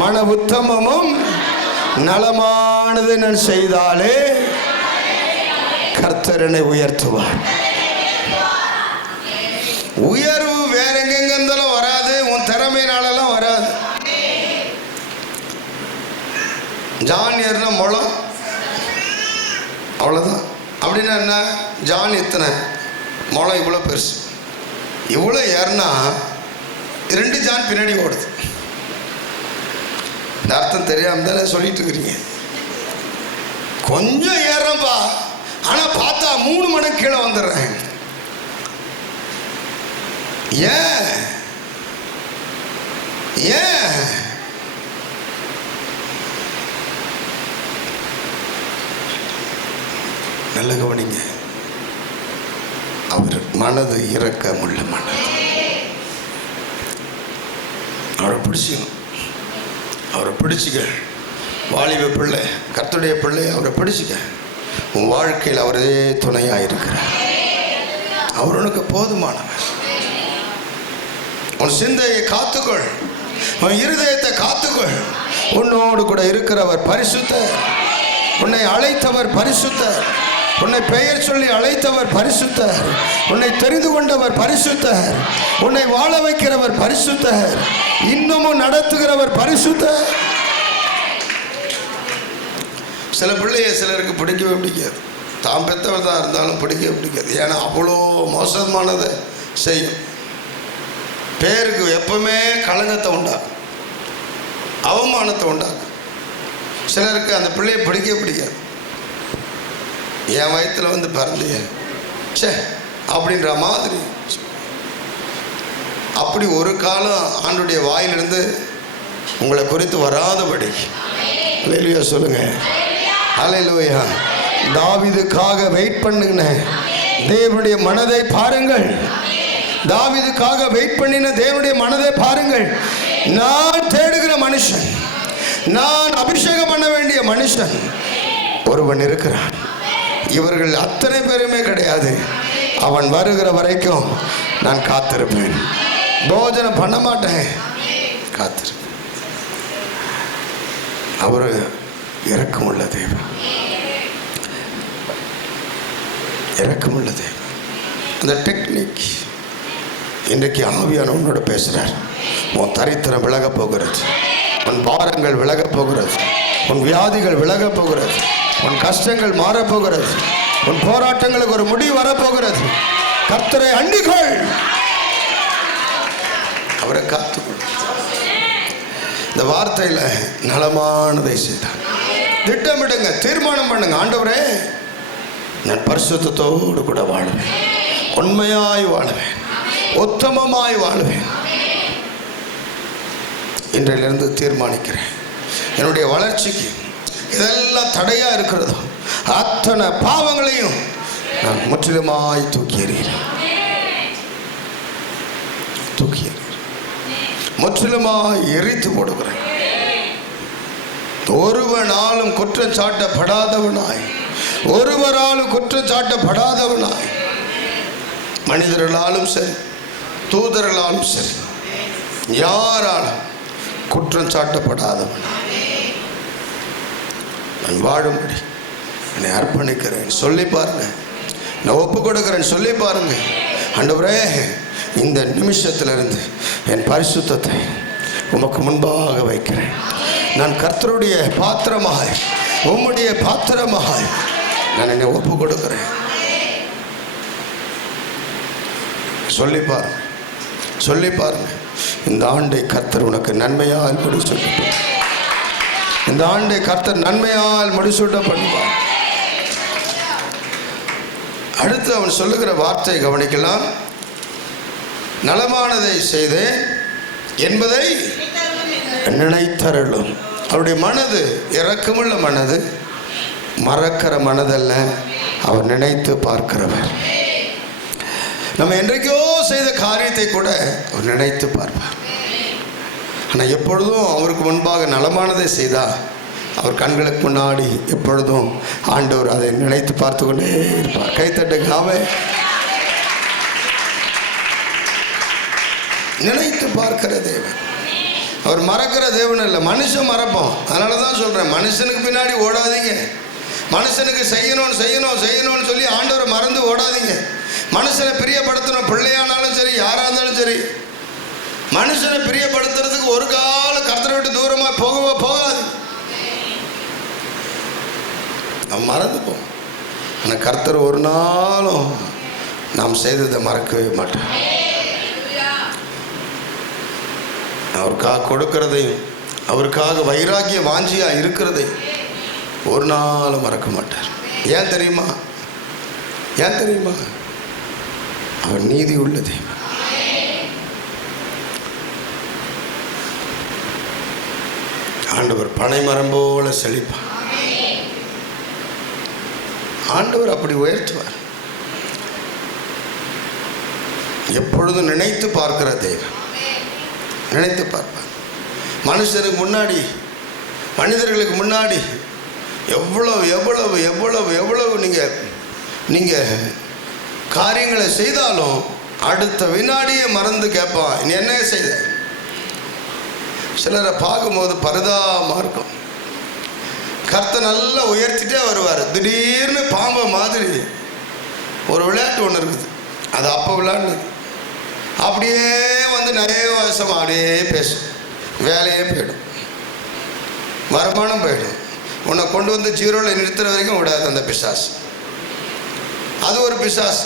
மன உத்தமமும் நலமானதை நான் செய்தாலே கர்த்தர் என்னை உயர்த்துவார். உயர்வு வேற எங்கெங்க இருந்தாலும் வராது, உன் திறமையினாலெல்லாம் வராது. ஜான் ஏறின முளம் அவ்வளோதான். அப்படின்னா என்ன? ஜான் இத்தனை, முளம் இவ்வளோ பெருசு. இவ்வளோ ஏறினா 2 ஜான் பின்னாடி ஓடுது. இந்த அர்த்தம் தெரியாம தானே சொல்லிட்டு இருக்கிறீங்க. கொஞ்சம் ஏறப்பா, ஆனால் பார்த்தா 3 மடங்கு கீழே வந்துடுறேன். ஏன் ஏன்? நல்ல கவனிங்க. அவர் மனது இரக்கமுள்ள மனது. அவரை பிடிச்சிக்கணும். அவரை பிடிச்சிக்க. வாலிப பிள்ளை, கர்த்தருடைய பிள்ளை, அவரை பிடிச்சிக்க. உன் வாழ்க்கையில் அவரே துணையாக இருக்கிறார். அவர் உனக்கு போதுமானவர். உன் சிந்தையை காத்துக்கொள், உன் இருதயத்தை காத்துக்கொள். உன்னோடு கூட இருக்கிறவர் பரிசுத்தர். உன்னை அழைத்தவர் பரிசுத்தர். உன்னை பெயர் சொல்லி அழைத்தவர் பரிசுத்தர். உன்னை தெரிந்து கொண்டவர் பரிசுத்தர். உன்னை வாழ வைக்கிறவர் பரிசுத்தர். இன்னமும் நடத்துகிறவர் பரிசுத்தர். சில பிள்ளைய சிலருக்கு பிடிக்கவே பிடிக்காது. தாம் பெற்றவர் தான் இருந்தாலும் பிடிக்கவே பிடிக்காது. ஏன்னா அவ்வளோ மோசமானதை செய்யும். பேருக்கு எப்பவுமே களங்கத்தை உண்டாக்கும், அவமானத்தை உண்டாக்கும். சிலருக்கு அந்த பிள்ளையை பிடிக்கவே பிடிக்காது. என் வயத்தில் வந்து பிறந்தைய சே அப்படின்ற மாதிரி. அப்படி ஒரு காலம் ஆண்டுடைய வாயிலிருந்து உங்களை குறித்து வராதபடி. ஹல்லேலூயா சொல்லுங்க. ஹல்லேலூயா. தாவீதுக்காக வெயிட் பண்ணுங்க. தேவனுடைய மனதை பாருங்கள். தாவீதுக்காக வெயிட் பண்ணின தேவனுடைய மனதை பாருங்கள். நான் தேடுகிற மனுஷன், நான் அபிஷேகம் பண்ண வேண்டிய மனுஷன் ஒருவன் இருக்கிறான். இவர்கள் அத்தனை பேருமே கிடையாது. அவன் வருகிற வரைக்கும் நான் காத்திருப்பேன். போஜனம் பண்ண மாட்டேன், காத்திருப்பேன். அவர் இரக்கமுள்ள தேவன், இரக்கமுள்ள தேவன். அந்த டெக்னிக் இன்றைக்கு ஆவியான உன்னோட பேசுகிறார். உன் தரித்திரம் விலக போகிறது, உன் பாரங்கள் விலக போகிறது, உன் வியாதிகள் விலக போகிறது, உன் கஷ்டங்கள் மாறப்போகிறது, உன் போராட்டங்களுக்கு ஒரு முடிவு வரப்போகிறது. கர்த்தரை அண்டிக்கொள், அவரை காத்துக்கொள். இந்த வார்த்தையில் நலமானதை செய்தார். திட்டமிடுங்க, தீர்மானம் பண்ணுங்க. ஆண்டவரே, நான் பரிசுத்தத்தோடு கூட வாழுவேன், உண்மையாய் வாழுவேன், உத்தமமாய் வாழுவேன். இன்றையிலிருந்து தீர்மானிக்கிறேன், என்னுடைய வளர்ச்சிக்கு இதெல்லாம் தடையா இருக்கிறதோ அத்தனை பாவங்களையும் நான் முற்றிலுமாய் தூக்கி எறிகிறேன், தூக்கி எறிகிறேன், முற்றிலுமாய் எரித்து போடுகிறேன். ஒருவனாலும் குற்றம் சாட்டப்படாதவனாய், ஒருவராலும் குற்றம் சாட்டப்படாதவனாய், மனிதர்களாலும் சரி தூதர்களாலும் சரி யாராலும் குற்றம் சாட்டப்படாதவன் நான் வாழும்படி என்னை அர்ப்பணிக்கிறேன் சொல்லி பாருங்க. நான் ஒப்பு கொடுக்கிறேன் சொல்லி பாருங்க. ஆண்டவரே, இந்த நிமிஷத்திலிருந்து என் பரிசுத்தத்தை உமக்கு முன்பாக வைக்கிறேன். நான் கர்த்தருடைய பாத்திரமாய், உம்முடைய பாத்திரமாய் நான் என்னை ஒப்பு கொடுக்கிறேன் சொல்லி பாருங்க, சொல்லி பாருங்க. இந்த ஆண்டை கர்த்தர் உனக்கு நன்மையால் முடிசூட்ட, இந்த ஆண்டை கர்த்தர் நன்மையால் முடிசூட்ட பண்ணுவார். அடுத்து அவன் சொல்லுகிற வார்த்தை கவனிக்கலாம். நலமானதை செய்தேன், என்பதை நினைத்தருளும். அவருடைய மனது இரக்கமுள்ள மனது, மறக்கிற மனதல்ல, அவர் நினைத்து பார்க்கிறவர். நம்ம என்றைக்கோ செய்த காரியத்தை கூட அவர் நினைத்து பார்ப்பார். ஆனால் எப்பொழுதும் அவருக்கு முன்பாக நலமானதை செய்தால் அவர் கண்களுக்கு முன்னாடி எப்பொழுதும் ஆண்டவர் அதை நினைத்து பார்த்து கொண்டே இருப்பார். கைத்தட்டுக்காம நினைத்து பார்க்கிற தேவன். அவர் மறக்கிற தேவன் இல்லை, மனுஷன் மறப்போம். அதனால தான் சொல்கிறேன், மனுஷனுக்கு பின்னாடி ஓடாதீங்க. மனுஷனுக்கு செய்யணும்னு சொல்லி ஆண்டவரை மறந்து ஓடாதீங்க. மனுஷனை பிரியப்படுத்தணும், பிள்ளையானாலும் சரி, யாராக இருந்தாலும் சரி. மனுஷனை பிரியப்படுத்துறதுக்கு ஒரு காலம் கர்த்தரை விட்டு தூரமாக போகாது. நம்ம மறந்துப்போம். ஆனால் கர்த்தர் ஒரு நாளும் நாம் செய்ததை மறக்கவே மாட்டோம். அவருக்காக கொடுக்கிறதையும் அவருக்காக வைராக்கிய வாஞ்சியாக இருக்கிறதையும் ஒரு நாளும் மறக்க மாட்டார். ஏன் தெரியுமா? அவர் நீதி உள்ள தெய்வம். ஆண்டவர் பனைமரம் போல செழிப்பார். ஆண்டவர் அப்படி உயர்த்துவார். எப்பொழுதும் நினைத்து பார்க்கிற தெய்வம். நினைத்து பார்ப்பார். மனுஷனுக்கு முன்னாடி, மனிதர்களுக்கு முன்னாடி எவ்வளவு நீங்கள் காரியங்களை செய்தாலும் அடுத்த வினாடியே மறந்து கேட்பான், நீ என்ன செய்த. சிலரை பார்க்கும்போது பரிதாபமாக இருக்கும். கர்த்தர் நல்லா உயர்த்திட்டே வருவார். திடீர்னு பாம்பை மாதிரி ஒரு விளையாட்டு ஒன்று இருக்குது, அது அப்போ விளையாடுனது. அப்படியே வந்து நிறைய வருஷம் அப்படியே பேசும், வேலையே போயிடும், வருமானம் போயிடும். உன்னை கொண்டு வந்து ஜீரோவில் நிறுத்துற வரைக்கும் விடாது அந்த பிசாசு. அது ஒரு பிசாசு.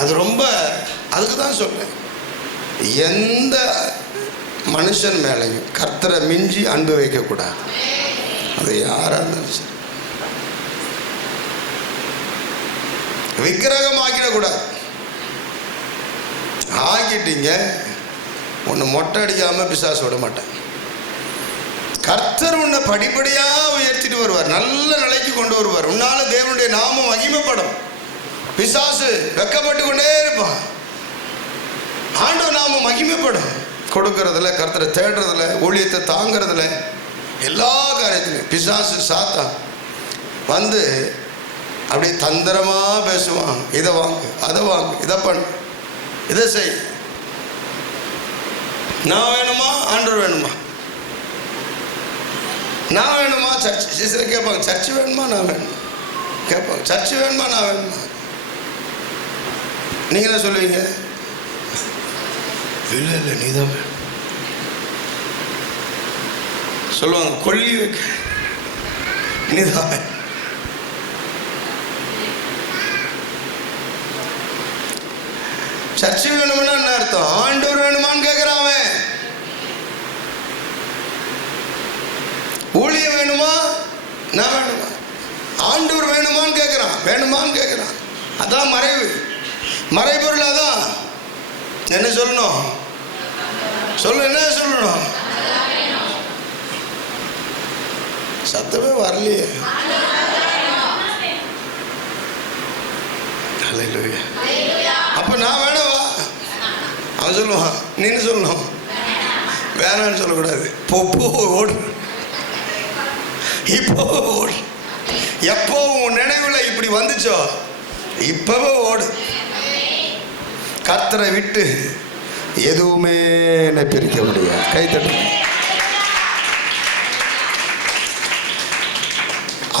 அது ரொம்ப, அதுக்கு தான் சொல்றேன், எந்த மனுஷன் மேலையும் கர்த்தரை மிஞ்சி அன்பு வைக்கக்கூடாது. அது யாராக இருந்தாலும் சரி. விக்கிரகம் ஆக்கிடக்கூடாது. ஆக்கிட்டீங்க, உன்னை மொட்டை அடிக்காமல் பிசாசு விட மாட்டேன். கர்த்தர் உன்னை படிப்படியாக உயர்த்திட்டு வருவார், நல்ல நிலைக்கு கொண்டு வருவார். உன்னால தேவனுடைய நாமம் மகிமைப்படும். பிசாசு வெக்கப்பட்டு கொண்டே இருப்பான். ஆண்டவர் நாமம் மகிமைப்படும். கொடுக்கறதுல, கர்த்தரை தேடுறதுல, ஊழியத்தை தாங்கிறதுல, எல்லா காரியத்திலையும் பிசாசு சாத்தான் வந்து அப்படியே தந்திரமாக பேசுவான். இதை வாங்கு, அதை வாங்கு, இதை பண்ணு, இதை செய். நான் வேணுமா, ஆண்டவர் வேணுமா? நான் வேணுமா? சர்ச் சில கேட்பாங்க, சர்ச்சு வேணுமா, நான் வேணுமா கேட்பாங்க. சர்ச்சு வேணுமா, நான் வேணுமா? நீங்கள் என்ன சொல்லுவீங்க? இல்லை நீ தான் வேணும் சொல்லுவாங்க. கொல்லி வைக்க நீதான் வேணும். சர்ச்சு வேணும்னா என்ன அர்த்தம்? ஆண்டவர் வேணுமான்னு கேட்கிறான். ஊழியம் வேணுமா, நான் வேணுமா? ஆண்டவர் வேணுமான்னு கேட்குறான். அதான் மறைபொருள். அதான் என்ன சொல்லணும்? என்ன சொல்லணும்? சத்தமே வரலையே. அப்ப நான் வேணவா? அவன் சொல்லுவான், நீன்னு சொல்லணும். வேணான்னு சொல்லக்கூடாது. போ ஓடு, இப்போ ஓடு. எப்போ உன் நினைவுல இப்படி வந்துச்சோ இப்பவே ஓடு. கர்த்தரை விட்டு எதுவுமே என்னை பிரிக்க முடியாது. கைத்தட்டு.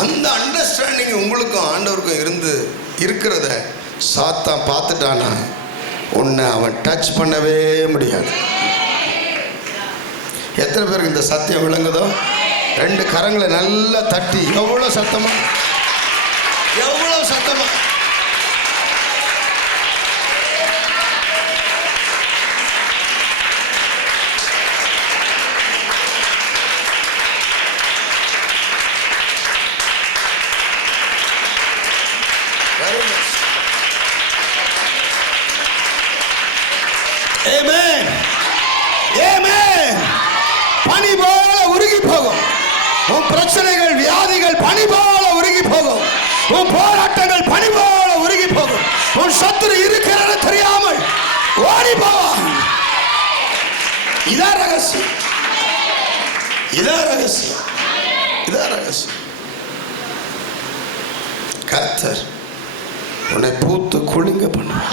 அந்த அண்டர்ஸ்டாண்டிங் உங்களுக்கும் ஆண்டவருக்கும் இருக்கிறத சாத்தான் பார்த்துட்டானா உன்னை அவன் டச் பண்ணவே முடியாது. எத்தனை பேருக்கு இந்த சத்தியம் விளங்குதோ? 2 கரங்களை நல்லா தட்டி எவ்வளோ சத்தமா. ஆமென். ஆமென். பனி போல உருகி போகும் உன் பிரச்சனைகள், வியாதிகள் பனி போல உருகி போகும். உன் போராட்டங்கள் பனி போல உருகி போகும். உன் சத்துரு இருக்கிறது தெரியாமல் ஓடி போவான். இதான் ரகசியம். இதான் ரகசியம். இதான் ரகசியம். கர்த்தர் உன்னை பூத்து குலுங்க பண்ணுவார்.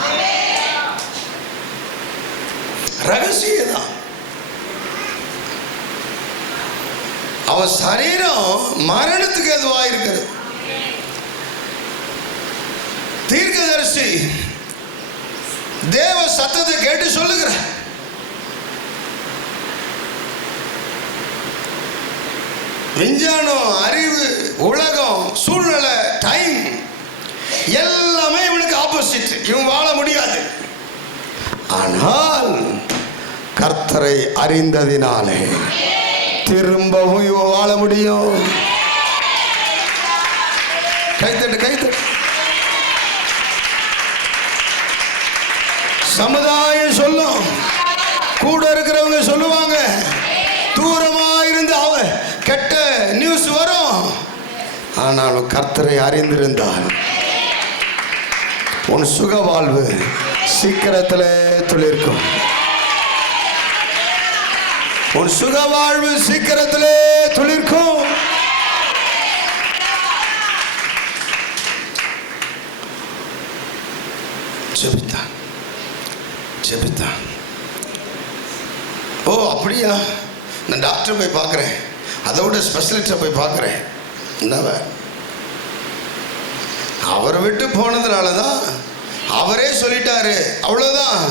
ரகசியம் தான். அவன் சரீரம் மரணத்துக்கு எதுவாக இருக்கிறது. தீர்க்கதரிசி தேவ சத்தத்தை கேட்டு சொல்லுகிற விஞ்ஞானம், அறிவு, உலகம், சூழ்நிலை, டைம் எல்லாமே இவனுக்கு ஆப்போசிட். இவன் வாழ முடியாது. ஆனால் கர்த்தரை அறிந்ததினாலே திரும்பவும் இவன் வாழ முடியும். கைத்தட்டு கைத்தட்டு. சமுதாயம் சொல்லும், கூட இருக்கிறவங்க சொல்லுவாங்க, தூரமா இருந்து அவ கெட்ட நியூஸ் வரும். ஆனாலும் கர்த்தரை அறிந்திருந்தால் உன் சுக வாழ்வு சீக்கிரத்தில் துளிர்க்கும். உன் சுக வாழ்வு சீக்கிரத்தில் துளிர்க்கும். ஜெபித்தான் ஜெபித்தான். ஓ அப்படியா, நான் டாக்டரை போய் பார்க்குறேன், அதோட ஸ்பெஷலிஸ்ட்டை போய் பார்க்குறேன். என்னவ அவரை விட்டு போனதுனால தான், அவரே சொல்லிட்டாரு, அவ்வளோதான்.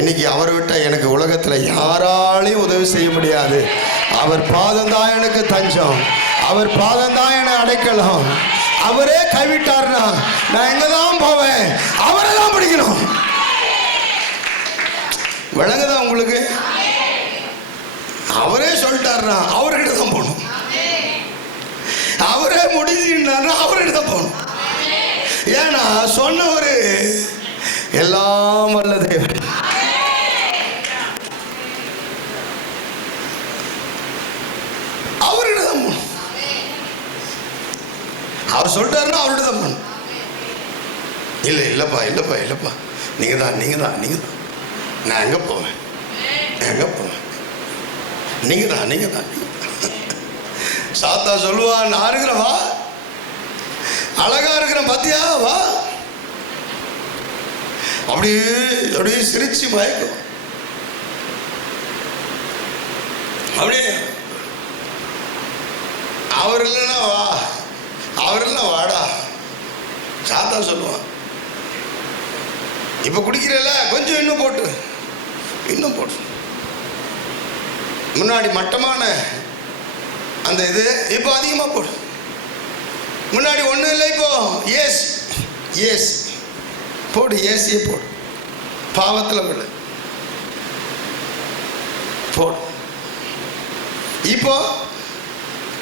இன்னைக்கு அவரை விட்டால் எனக்கு உலகத்தில் யாராலையும் உதவி செய்ய முடியாது. அவர் பாதம்தான் எனக்கு தஞ்சம், அவர் பாதம்தான் என்னை அடைக்கலாம். அவரே கைவிட்டார்னா நான் எங்கே தான் போவேன்? அவரை தான் பிடிக்கணும். விளங்குதா உங்களுக்கு? அவரே சொல்லிட்டாருன்னா அவர்கிட்ட தான் போகணும். அவரே முடிஞ்சுன்னா அவர்கிட்ட தான் போகணும். ஏன்னா சொன்னவர் எல்லாம் வல்ல தேவன். அவர்கிட்ட தான் போகணும். அவர் சொல்லிட்டாருன்னா அவர்கிட்ட தான் போகணும். இல்லை இல்லைப்பா இல்லைப்பா இல்லைப்பா, நீங்கள் தான் நீங்கள் தான் நீங்கள் தான். நான் எங்கே போவேன்? எங்கே போவேன்? நீங்கள் தான் நீங்கள் தான். சாத்தா சொல்லுவா, நான் இருக்கிறேன் வா, அழகா இருக்கிறேன் பாத்தியா வா. அப்படியே அப்படியே சிரிச்சு மயக்கும். அப்படியே அவர் இல்லைன்னா வா, அவர் இல்லைன்னா வாடா. சாத்தா சொல்லுவான், இப்போ குடிக்கிறல கொஞ்சம் இன்னும் போட்டு இன்னும் போட்டு. முன்னாடி மட்டமான அந்த இது இப்போ அதிகமாக போடு. முன்னாடி ஒன்றும் இல்லை, இப்போ ஏஸ் ஏஸ் போடு, ஏசியே போடு. பாவத்தில் விடு போடு. இப்போ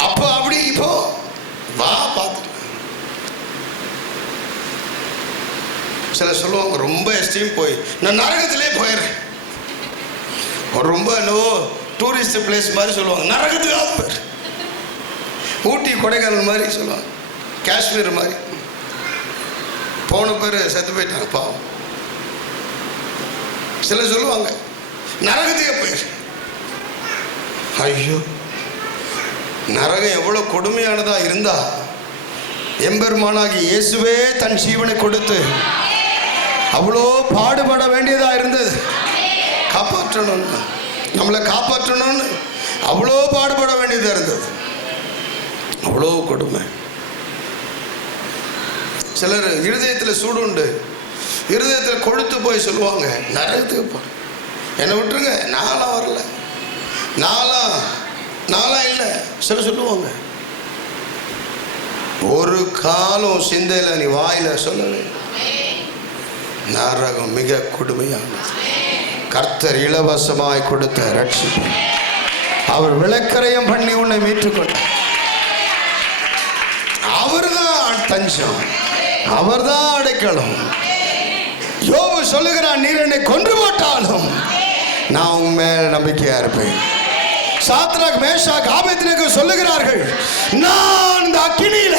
அப்போ அப்படி இப்போ வா பார்த்து. சில சொல்லுவாங்க ரொம்ப எஸ்டீம் போய் நான் நரகத்திலே போயிடுறேன். ரொம்ப என்னவோ டூரிஸ்ட் பிளேஸ் மாதிரி சொல்லுவாங்க, நரகத்துக்காக போயிரு. ஊட்டி கொடைக்கானல் மாதிரி சொல்லுவாங்க, காஷ்மீர் மாதிரி. போன பேர் செத்து போயிட்டாங்க பாவம். சில சொல்லுவாங்க நரகத்துக்கே போயிரு. ஐயோ, நரகம் எவ்வளோ கொடுமையானதா இருந்தா எம்பெருமானாகி இயேசுவே தன் ஜீவனை கொடுத்து அவ்வளோ பாடுபட வேண்டியதா இருந்தது. காப்பாற்றணும்னு, நம்மளை காப்பாற்றணும்னு அவ்வளோ பாடுபட வேண்டியதாக இருந்தது. அவ்வளோ கொடுமை. சிலர் இருதயத்தில் சூடு உண்டு, இருதயத்தில் கொழுத்து போய் சொல்லுவாங்க நரகத்துக்கு போ, என்னை விட்டுருங்க, நாளாக வரல, நாளாக இல்லை. சிலர் சொல்லுவாங்க. ஒரு காலம் சிந்தையில் நீ வாயில சொல்லவே. நரகம் மிக கொடுமையானது. கர்த்தர் இலவசமாய் கொடுத்த ரட்சிப்பு, அவர் விளக்கரையும் பண்ணி உன்னை மீட்டுக்கொண்டார். அவர்தான் தஞ்சம், அவர்தான் அடைக்கலம். யோபு சொல்லுகிறான், நீர் என்னை கொன்று போட்டாலும் நான் உங்க மேல நம்பிக்கையா இருப்பேன். சாத்ராக் மேஷாக் ஆபேத்நேகோ சொல்லுகிறார்கள், நான் இந்த அக்கினியில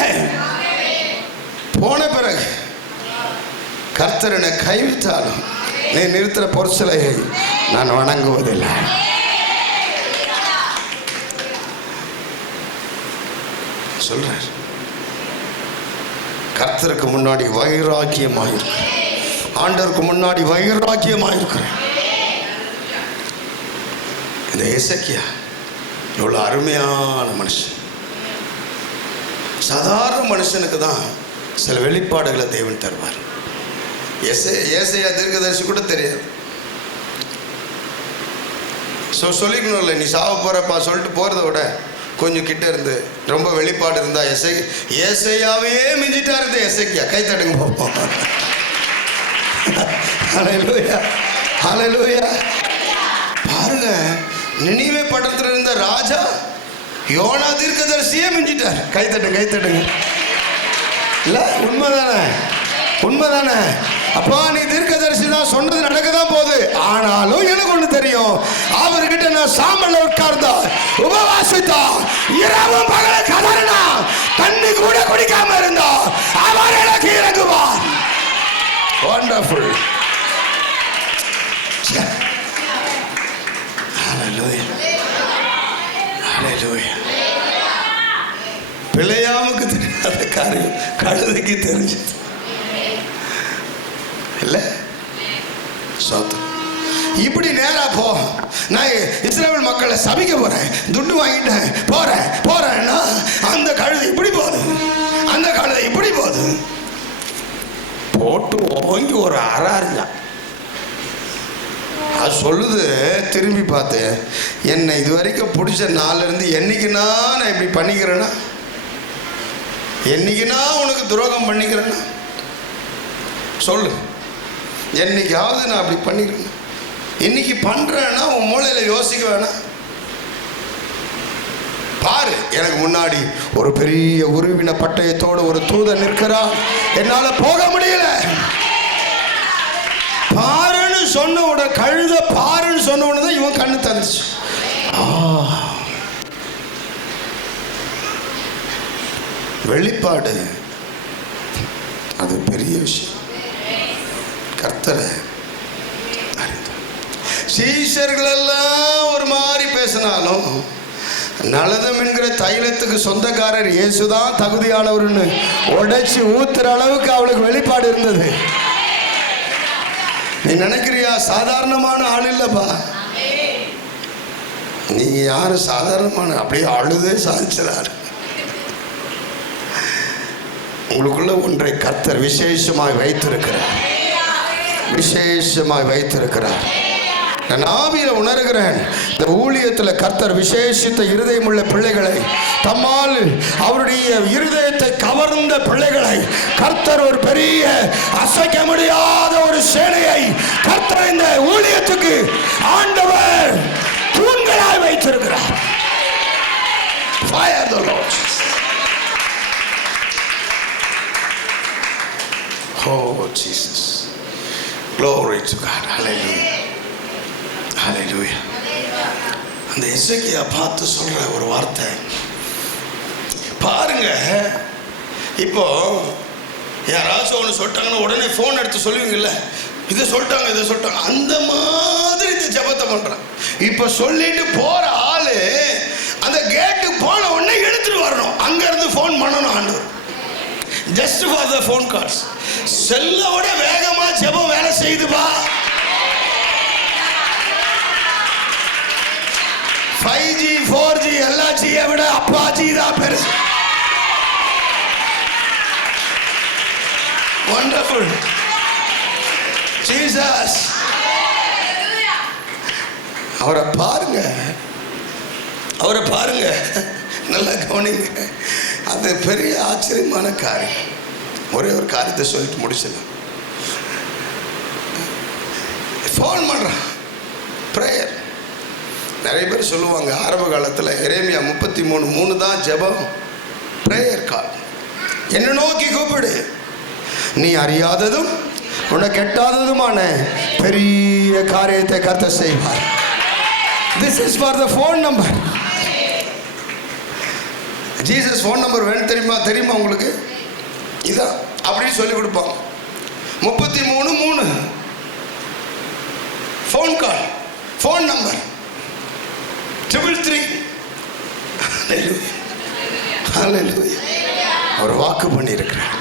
போன பிறகு கர்த்தர் என்னை கைவிட்டாலும் நீ நிறுத்துற பொருட்சிலையை நான் வணங்குவதில்லை. சொல்றார். கர்த்தருக்கு முன்னாடி வைராக்கியமாயிருக்கிறேன், ஆண்டவருக்கு முன்னாடி வைராக்கியமாயிருக்கிறேன். இந்த எசேக்கியா எவ்வளவு அருமையான மனுஷன். சாதாரண மனுஷனுக்கு தான் சில வெளிப்பாடுகளை தேவன் தருவார். ஏசாயா தீர்க்கதரிசி கூட தெரியாது. சொல்லிக்கணும்ல, நீ சாவ போறப்பா சொல்லிட்டு போறதை விட கொஞ்சம் கிட்ட இருந்து ரொம்ப வெளிப்பாடு இருந்தா ஏசாயாவே மிஞ்சிட்டா இருந்த எசேக்கியா. கை தட்டுங்க பார்ப்போம். ஹல்லேலூயா, ஹல்லேலூயா. பாருங்க, நினிவே பட்டணத்தில் இருந்த ராஜா யோனா தீர்க்கதரிசியே மிஞ்சிட்டார். கை தட்டுங்க, கை தட்டுங்க. இல்ல உண்மைதானே, உண்மைதானே. அப்பா நீ தீர்க்கதரிசி தான், சொன்னது நடக்கதான் போகுது. ஆனாலும் எனக்கு ஒண்ணு தெரியும், அவர்கிட்ட நான் சாம்பல்ல உட்கார்ந்தா, உபவாசித்தா, இரவும் பகல கதறினா, தண்ணி கூட குடிக்காம இருந்தா, அவர் எனக்கு இறங்குவார். வண்டர்ஃபுல். ஹல்லேலூயா, ஹல்லேலூயா. பிள்ளையாமுக்கு தெரியாத காரியம் கழுதைக்கு தெரிஞ்சது இல்ல. இப்படி நேரா போ, நான் இஸ்ரவேல் மக்களை சபிக்க போறேன், துட்டு வாங்கிட்டேன், போறேன்னா அந்த கழுதை இப்படி போகுது, அந்த கழுதை இப்படி போகுது. போட்டு ஓங்கி ஒரு அறாருங்க. அது சொல்லுது, திரும்பி பார்த்து, என்னை இது வரைக்கும் பிடிச்ச நாள்ல இருந்து என்னைக்குன்னா நான் இப்படி பண்ணிக்கிறேன்னா, என்னைக்குன்னா உனக்கு துரோகம் பண்ணிக்கிறேன்னா சொல்லு. என்னைக்காவது நான் அப்படி பண்ணிக்கிறேன், இன்னைக்கு பண்றேன்னா உன் மூளையில யோசிக்க வேணாம். பாரு, எனக்கு முன்னாடி ஒரு பெரிய உருவின பட்டயத்தோடு ஒரு தூதன் இருக்கிறான், என்னால போக முடியல. பாருன்னு சொன்ன உடனே, கழுத பாருன்னு சொன்ன உடனே இவன் கண்ணு தந்துச்சு. வெளிப்பாடு அது பெரிய விஷயம். கர்த்தரை சீஷர்கள் எல்லாம் ஒரு மாதிரி பேசினாலும், நலதம் என்கிற தைலத்துக்கு சொந்தக்காரர் இயேசுதான் தகுதியானவர்னு உடைச்சு ஊத்துற அளவுக்கு அவளுக்கு வெளிப்பாடு இருந்தது. நீ நினைக்கிறியா சாதாரணமான ஆள் இல்லப்பா, நீங்க யாரு சாதாரணமான, அப்படியே அழுதே சாதிச்சாரு. உங்களுக்குள்ள ஒன்றை கர்த்தர் விசேஷமாய் வைத்திருக்கிறார், விசேஷமாய் வைத்திருக்கிறார். நான் ஆவியில உணர்கிறேன், இந்த ஊழியத்தில் கர்த்தர் விசேஷித்த இருதயமுள்ள பிள்ளைகளை, தம்மால் அவருடைய இருதயத்தை கவர்ந்த பிள்ளைகளை கர்த்தர் ஒரு பெரிய அசைக்க முடியாத ஒரு சேனையை கர்த்தர் இந்த ஊழியத்துக்கு ஆண்டவர் தூண்களாய் வைத்திருக்கிறார். Fire the Lord. Oh Jesus, glory to God. Hallelujah, hallelujah. அந்த எசேக்கியா பார்த்து சொல்ற ஒரு வார்த்தை பாருங்க. இப்போ யாராச்சும் ஒன்று சொல்லிட்டாங்கன்னா உடனே ஃபோன் எடுத்து சொல்லுவீங்கல்ல, இதை சொல்லிட்டாங்க, இதை சொல்லிட்டாங்க, அந்த மாதிரி இந்த ஜெபத்தை பண்றான். இப்போ சொல்லிட்டு போற ஆளு அந்த கேட்டு போன உடனே எடுத்துட்டு வரணும், அங்க இருந்து ஃபோன் பண்ணணும் ஆண்டவர். Just for the phone calls. செல்லோட வேகமா ஜெபம் வேலை செய்துப்பா. 5G 4G எல்லா ஜியை விட அப்பாஜி தான் பெருசு. Wonderful Jesus. அவரை பாருங்க, அவரை பாருங்க, நல்லா கவனிங்க. அது பெரிய ஆச்சரியமான காரியம். ஒரே ஒரு காரியத்தை சொல்லிட்டு முடிச்சிடலாம். ஃபோன் பண்ணுறான், ப்ரேயர். நிறைய பேர் சொல்லுவாங்க ஆரம்ப காலத்தில் எரேமியா 33:3 தான் ஜெபம், ப்ரேயர் கால். என்ன நோக்கி கூப்பிடு, நீ அறியாததும் உனக்கு எட்டாததுமான பெரிய காரியத்தை கர்த்தர் செய்வார். This is for the phone number. Jesus phone number வேணும் தெரியுமா உங்களுக்கு? இதான் அப்படின்னு சொல்லி கொடுப்பாங்க. 33 ஃபோன் கால், ஃபோன் நம்பர் 333. அவர் வாக்கு பண்ணியிருக்கிறார்.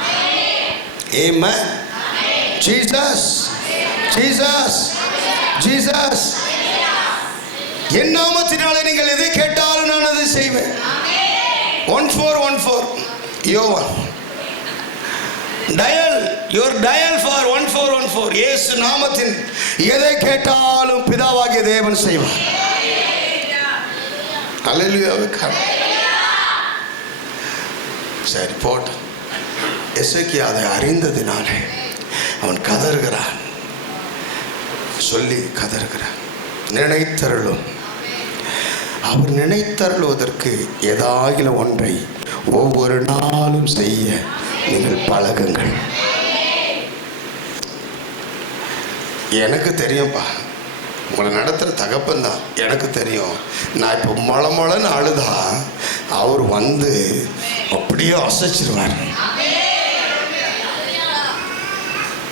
ஆமென். ஜீசஸ் ஜீசஸ் ஜீசஸ், என் நாமத்தினாலே நீங்கள் எதை கேட்டாலும் நான் அதை செய்வேன். 1414 யோவான். Dial for 1414. இயேசு நாமத்தின் எதை கேட்டாலும் பிதாவாகிய தேவன் செய்வார். அல்லேலூயா. சரி போட்டு. எசேக்கியா அதை அறிந்ததினாலே அவன் கதறுகிறான், சொல்லி கதறுகிறான். நினைத்தருளும். அவர் நினைத்தருளுவதற்கு ஏதாகிலும் ஒன்றை ஒவ்வொரு நாளும் செய்ய நீங்கள் பழகுங்கள். எனக்கு தெரியும்ப்பா, உங்களை நடத்துகிற தகப்பன் தான், எனக்கு தெரியும். நான் இப்போ மொளன்னு அழுதா அவர் வந்து அப்படியே அசைச்சிருவார்.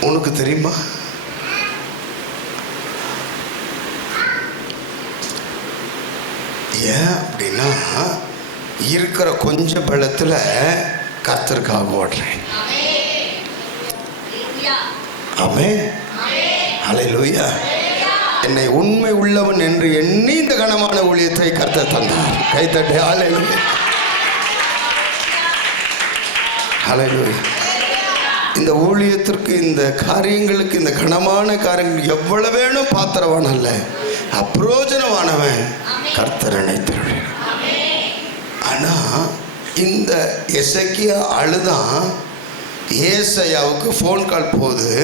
உனக்கு தெரியுமா? ஏன் அப்படின்னா, இருக்கிற கொஞ்சம் பலத்தில் கர்த்தருக்காக ஓடுறேன். ஆமென். ஹல்லேலூயா. என்னை உண்மை உள்ளவன் என்று எண்ணி இந்த கனமான ஊழியத்தை கர்த்தர் தந்தார். கைத்தட்டி ஹல்லேலூயா. ஹல்லேலூயா. இந்த ஊழியத்திற்கு, இந்த காரியங்களுக்கு, இந்த கனமான காரியங்கள் எவ்வளவு வேணும் பாத்திரவான் அல்ல, அப்பிரோஜனமானவன் கர்த்தர் நினைத்தருள். ஆனா இந்த எசேக்கியா அழுதான். ஏசாயாவுக்கு ஃபோன் கால் போகுது.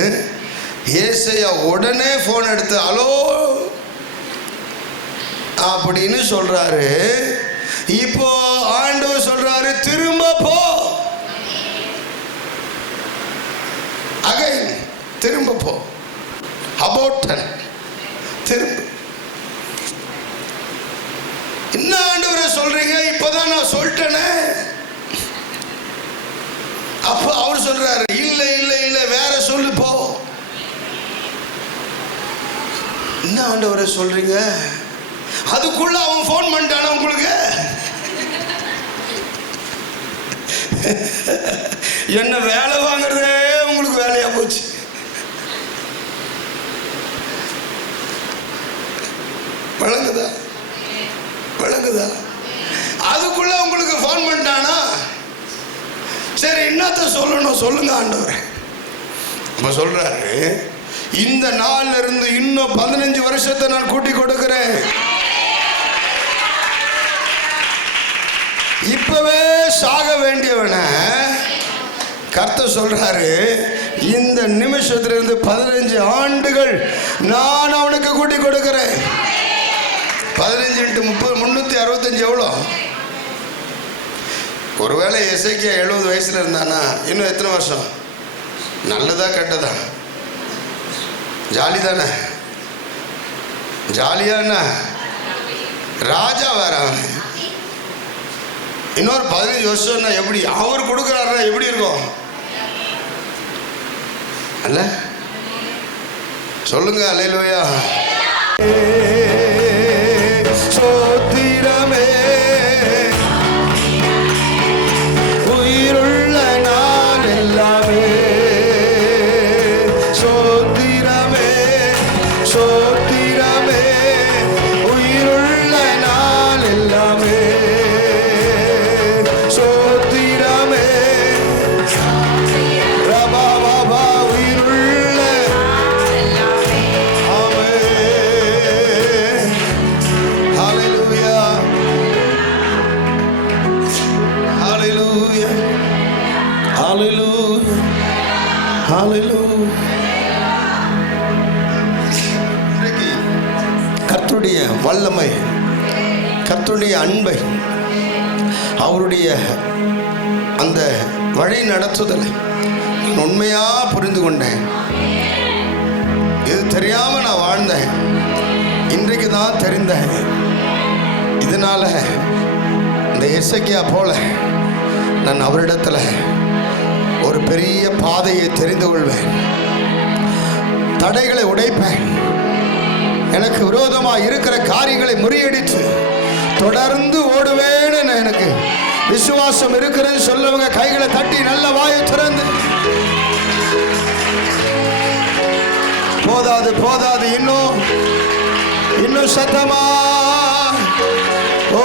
ஏசாயா உடனே ஃபோன் எடுத்து ஹலோ அப்படின்னு சொல்றாரு. இப்போ ஆண்டவர் சொல்றாரு, திரும்ப போ. அகைன் திரும்ப போ. அபோட்டன் திரும்ப. என்ன ஆண்டவரே சொல்றீங்க? இப்பதான் நான் சொல்லிட்டேனே. அப்ப அவர் சொல்றாரு, இல்ல இல்ல இல்ல வேற சொல்லு போ. என்ன ஆண்டவரே சொல்றீங்க? அதுக்குள்ள அவன் ஃபோன் பண்ணிட்டானா உங்களுக்கு? என்ன வேலை வாங்குறதே உங்களுக்கு வேலையா போச்சு. வழங்குதா? வழங்குதா? அதுக்குள்ள உங்களுக்கு ஃபோன் பண்ணிட்டானா? சரி, என்னத்த சொல்லணும் சொல்லுங்க ஆண்டவரே. அப்ப சொல்றாரு, இந்த நாள்ல இருந்து இன்னும் 15 வருஷத்தை நான் கூட்டி கொடுக்கிறேன். இப்பவே சாக வேண்டியவன கர்த்தர் சொல்றாரு, இந்த நிமிஷத்திலிருந்து 15 ஆண்டுகள் நான் அவனுக்கு கூட்டி கொடுக்கிறேன். 15 × 30 365 எவ்வளோ? ஒருவேளை எசேக்கியா 70 வயசுல இருந்தானா இன்னும் எத்தனை வருஷம்? நல்லதா கெட்டதா? ஜாலி தானே? ஜாலியானா ராஜா வேற. அவன் இன்னொரு 15 வருஷம்னா எப்படி அவர் கொடுக்குறாருன்னா எப்படி இருக்கும்? அல்ல சொல்லுங்க. அல்லேலூயா. சோத்திரமே உயிருள்ள நாள் எல்லாமே. சோத்திரமே சோத்திரமே உயிருள்ள நாள் எல்லாமே. சோத்திரமே ரபா பாபா உயிருள்ள. ஆமென். ஹல்லேலூயா. ஹல்லேலூயா. ஹல்லேலூயா. ஹல்லேலூயா. கர்த்தருடைய வல்லமை, கர்த்தருடைய அன்பை, அவருடைய அந்த வழி நடத்துதலை நான் உண்மையா புரிந்து கொண்டேன். இது தெரியாம நான் வாழ்ந்தேன். இன்றைக்கு தான் நான் தெரிந்தேன். இதனால இந்த எசேக்கியா போல நான் அவரிடத்தில் ஒரு பெரிய பாதையை தெரிந்து கொள்வேன், தடைகளை உடைப்பேன், எனக்கு விரோதமாக இருக்கிற காரியங்களை முறியடித்து தொடர்ந்து ஓடுவேன்னு எனக்கு விசுவாசம் இருக்கிறது. சொல்லவங்க கைகளை தட்டி நல்ல வாயை திறந்து, போதாது போதாது, இன்னும் சத்தமா, ஓ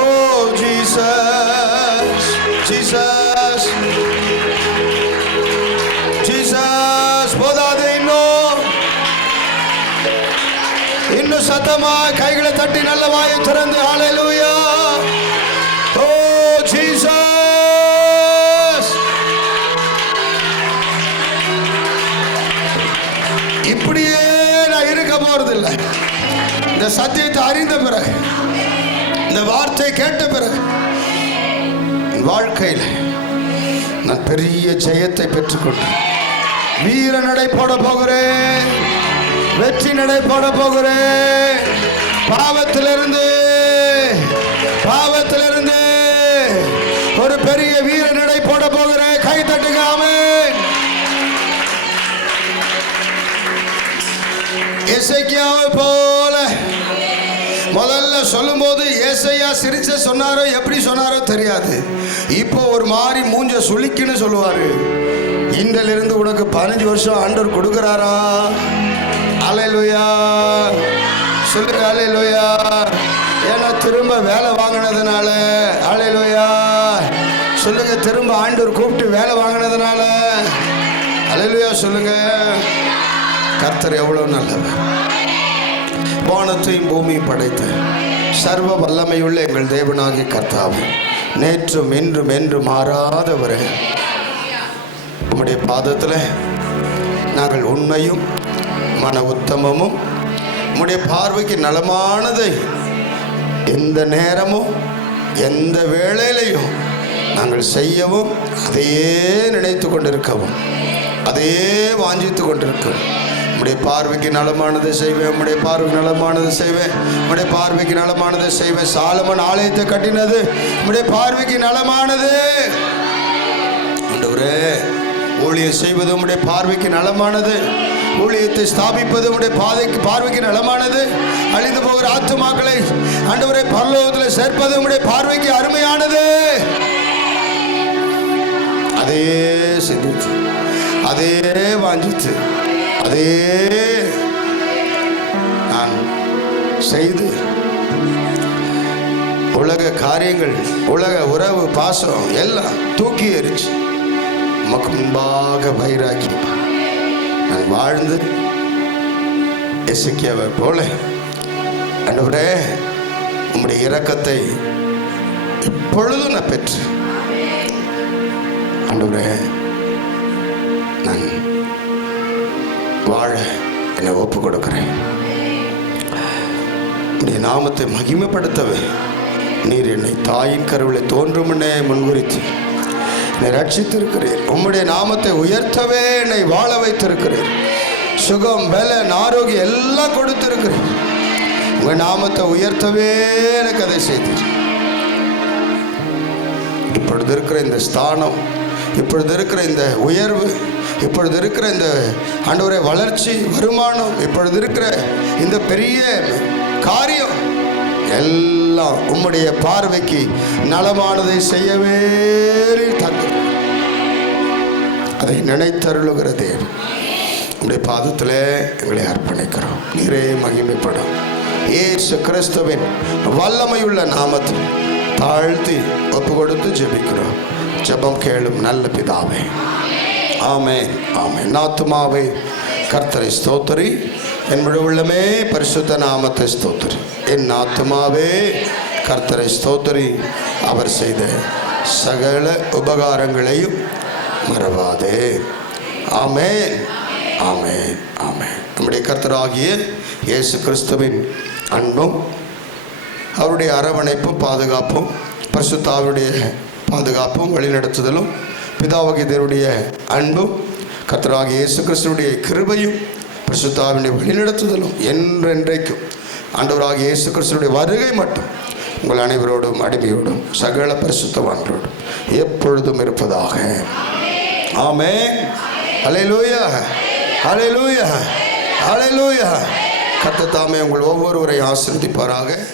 ஜீசஸ் ஜீசஸ் ஜீசஸ், போதாது, இன்னும் சத்தமா கைகளை தட்டி நல்ல வாயை திறந்து ஹல்லேலூயா, ஓ ஜீசஸ். இப்படியே நான் இருக்க போறதில்லை. இந்த சத்தியத்தை அறிந்த பிறகு, இந்த வார்த்தை கேட்ட பிறகு வாழ்க்கையில் நான் பெரிய ஜெயத்தை பெற்றுக்கொண்டேன். வீர நடை போட போகிறேன், வெற்றி நடை போட போகிறேன். பாவத்திலிருந்து ஒரு பெரிய வீர நடை போட போகிறேன். கை தட்டுங்க, ஆமென். எசேக்கியாவை போல முதல்ல சொல்லும் போது ஏசையா சிரிச்ச சொன்னாரோ எப்படி சொன்னாரோ தெரியாது. இப்போ ஒரு மாதிரி மூஞ்ச சுளிக்குன்னு சொல்லுவாரு. இன்றிலிருந்து உனக்கு 15 வருஷம் ஆண்டவர் கொடுக்கிறாரா? அல்லேலூயா சொல்லுங்க, அல்லேலூயா. ஏன்னா திரும்ப வேலை வாங்கினதுனால, அல்லேலூயா சொல்லுங்க, திரும்ப ஆண்டவர் கூப்பிட்டு வேலை வாங்கினதுனால, அல்லேலூயா சொல்லுங்க. கர்த்தர் எவ்வளவு நல்லவர். வானத்தையும் பூமியும் படைத்த சர்வ வல்லமையுள்ள எங்கள் தேவனாகிய கர்த்தாவே, நேற்றும் இன்றும் என்று மாறாதவரே, உம்முடைய பாதத்தில் நாங்கள் உண்மையும் மன உத்தமமும் உம்முடைய பார்வைக்கு நலமானதை எந்த நேரமும் எந்த வேளையிலையும் நாங்கள் செய்யவும், அதையே நினைத்து கொண்டிருக்கவும், அதையே வாஞ்சித்து கொண்டிருக்கவும், உம்முடைய பார்வைக்கு நலமானதை செய்வேன், உம்முடைய பார்வைக்கு நலமானதை செய்வேன், உம்முடைய பார்வைக்கு நலமானதை செய்வேன். சாலமன் ஆலயத்தை கட்டினது உம்முடைய பார்வைக்கு நலமானது. ஆண்டவரே, ஊழியம் செய்வது உம்முடைய பார்வைக்கு நலமானது. ஊழியத்தை ஸ்தாபிப்பது உம்முடைய பார்வைக்கு நலமானது. அழிந்து போகிற ஆத்துமாக்களை ஆண்டவரே பரலோகத்தில் சேர்ப்பது உம்முடைய பார்வைக்கு அருமையானது. அதே சிந்தித்து, அதே வாஞ்சித்து, அதே நான் செய்து உலக காரியங்கள், உலக உறவு, பாசம் எல்லாம் தூக்கி எறிஞ்சு உமக்கு முன்பாக வைராக்கி நான் வாழ்ந்து எசேக்கியாவை போல ஆண்டவரே உம்முடைய இரக்கத்தை எப்பொழுதும் நான் பெற்று, ஆண்டவரே நான் வாழ என்னை ஒப்பு கொடுக்கிறேன். உம்முடைய நாமத்தை மகிமைப்படுத்தவே நீர் என்னை தாயின் கருவிலை தோன்றும் முன்னே முன்குறித்து என்னை ரட்சித்திருக்கிறீர். உம்முடைய நாமத்தை உயர்த்தவே என்னை வாழ வைத்திருக்கிறீர். சுகம், பலன், ஆரோக்கியம் எல்லாம் கொடுத்திருக்கிறீர். உங்கள் நாமத்தை உயர்த்தவே எனக்கு அதை செய்தீர். இப்பொழுது இருக்கிற இந்த ஸ்தானம், இப்பொழுது இருக்கிற இந்த உயர்வு, இப்பொழுது இருக்கிற இந்த ஆண்டவரே வளர்ச்சி, வருமானம், இப்பொழுது இருக்கிற இந்த பெரிய காரியம் எல்லாம் உம்முடைய பார்வைக்கு நலமானதை செய்யவே தந்து அதை நினைத்தருளுகிற தேவன் உம்முடைய பாதத்தில் எங்களை அர்ப்பணிக்கிறோம். நீரே மகிமைப்படும். இயேசு கிறிஸ்துவின் வல்லமையுள்ள நாமத்தில் தாழ்த்தி ஒப்பு கொடுத்து ஜெபிக்கிறோம். ஜெபம் கேளும் நல்ல பிதாவே. ஆமென், ஆமென். ஆத்துமாவே கர்த்தரை ஸ்தோத்திரி, என் முழு உள்ளமே பரிசுத்த நாமத்தை ஸ்தோத்திரி. என் ஆத்துமாவே கர்த்தரை ஸ்தோத்திரி, அவர் செய்த சகல உபகாரங்களையும் மறவாதே. ஆமென், ஆமென், ஆமென். நம்முடைய கர்த்தராகிய இயேசு கிறிஸ்துவின் அன்பும் அவருடைய அரவணைப்பும் பாதுகாப்பும் பரிசுத்த ஆவியுடைய பாதுகாப்பும் வழிநடத்துதலும் பிதாவாகிய தேவனுடைய அன்பும் கர்த்தராகிய இயேசு கிறிஸ்துவுடைய கிருபையும் பரிசுத்த ஆவியுடைய வழிநடத்துதலும் என்றென்றைக்கும் ஆண்டவராகிய இயேசு கிறிஸ்துவினுடைய வருகை மட்டும் உங்கள் அனைவரோடும் அடிமையோடும் சகல பரிசுத்தவான்களோடும் எப்பொழுதும் இருப்பதாக. ஆமென். ஹல்லேலூயா, ஹல்லேலூயா, ஹல்லேலூயா. கர்த்தர் தாமே உங்கள் ஒவ்வொருவரையும் ஆசீர்வதிப்பாராக.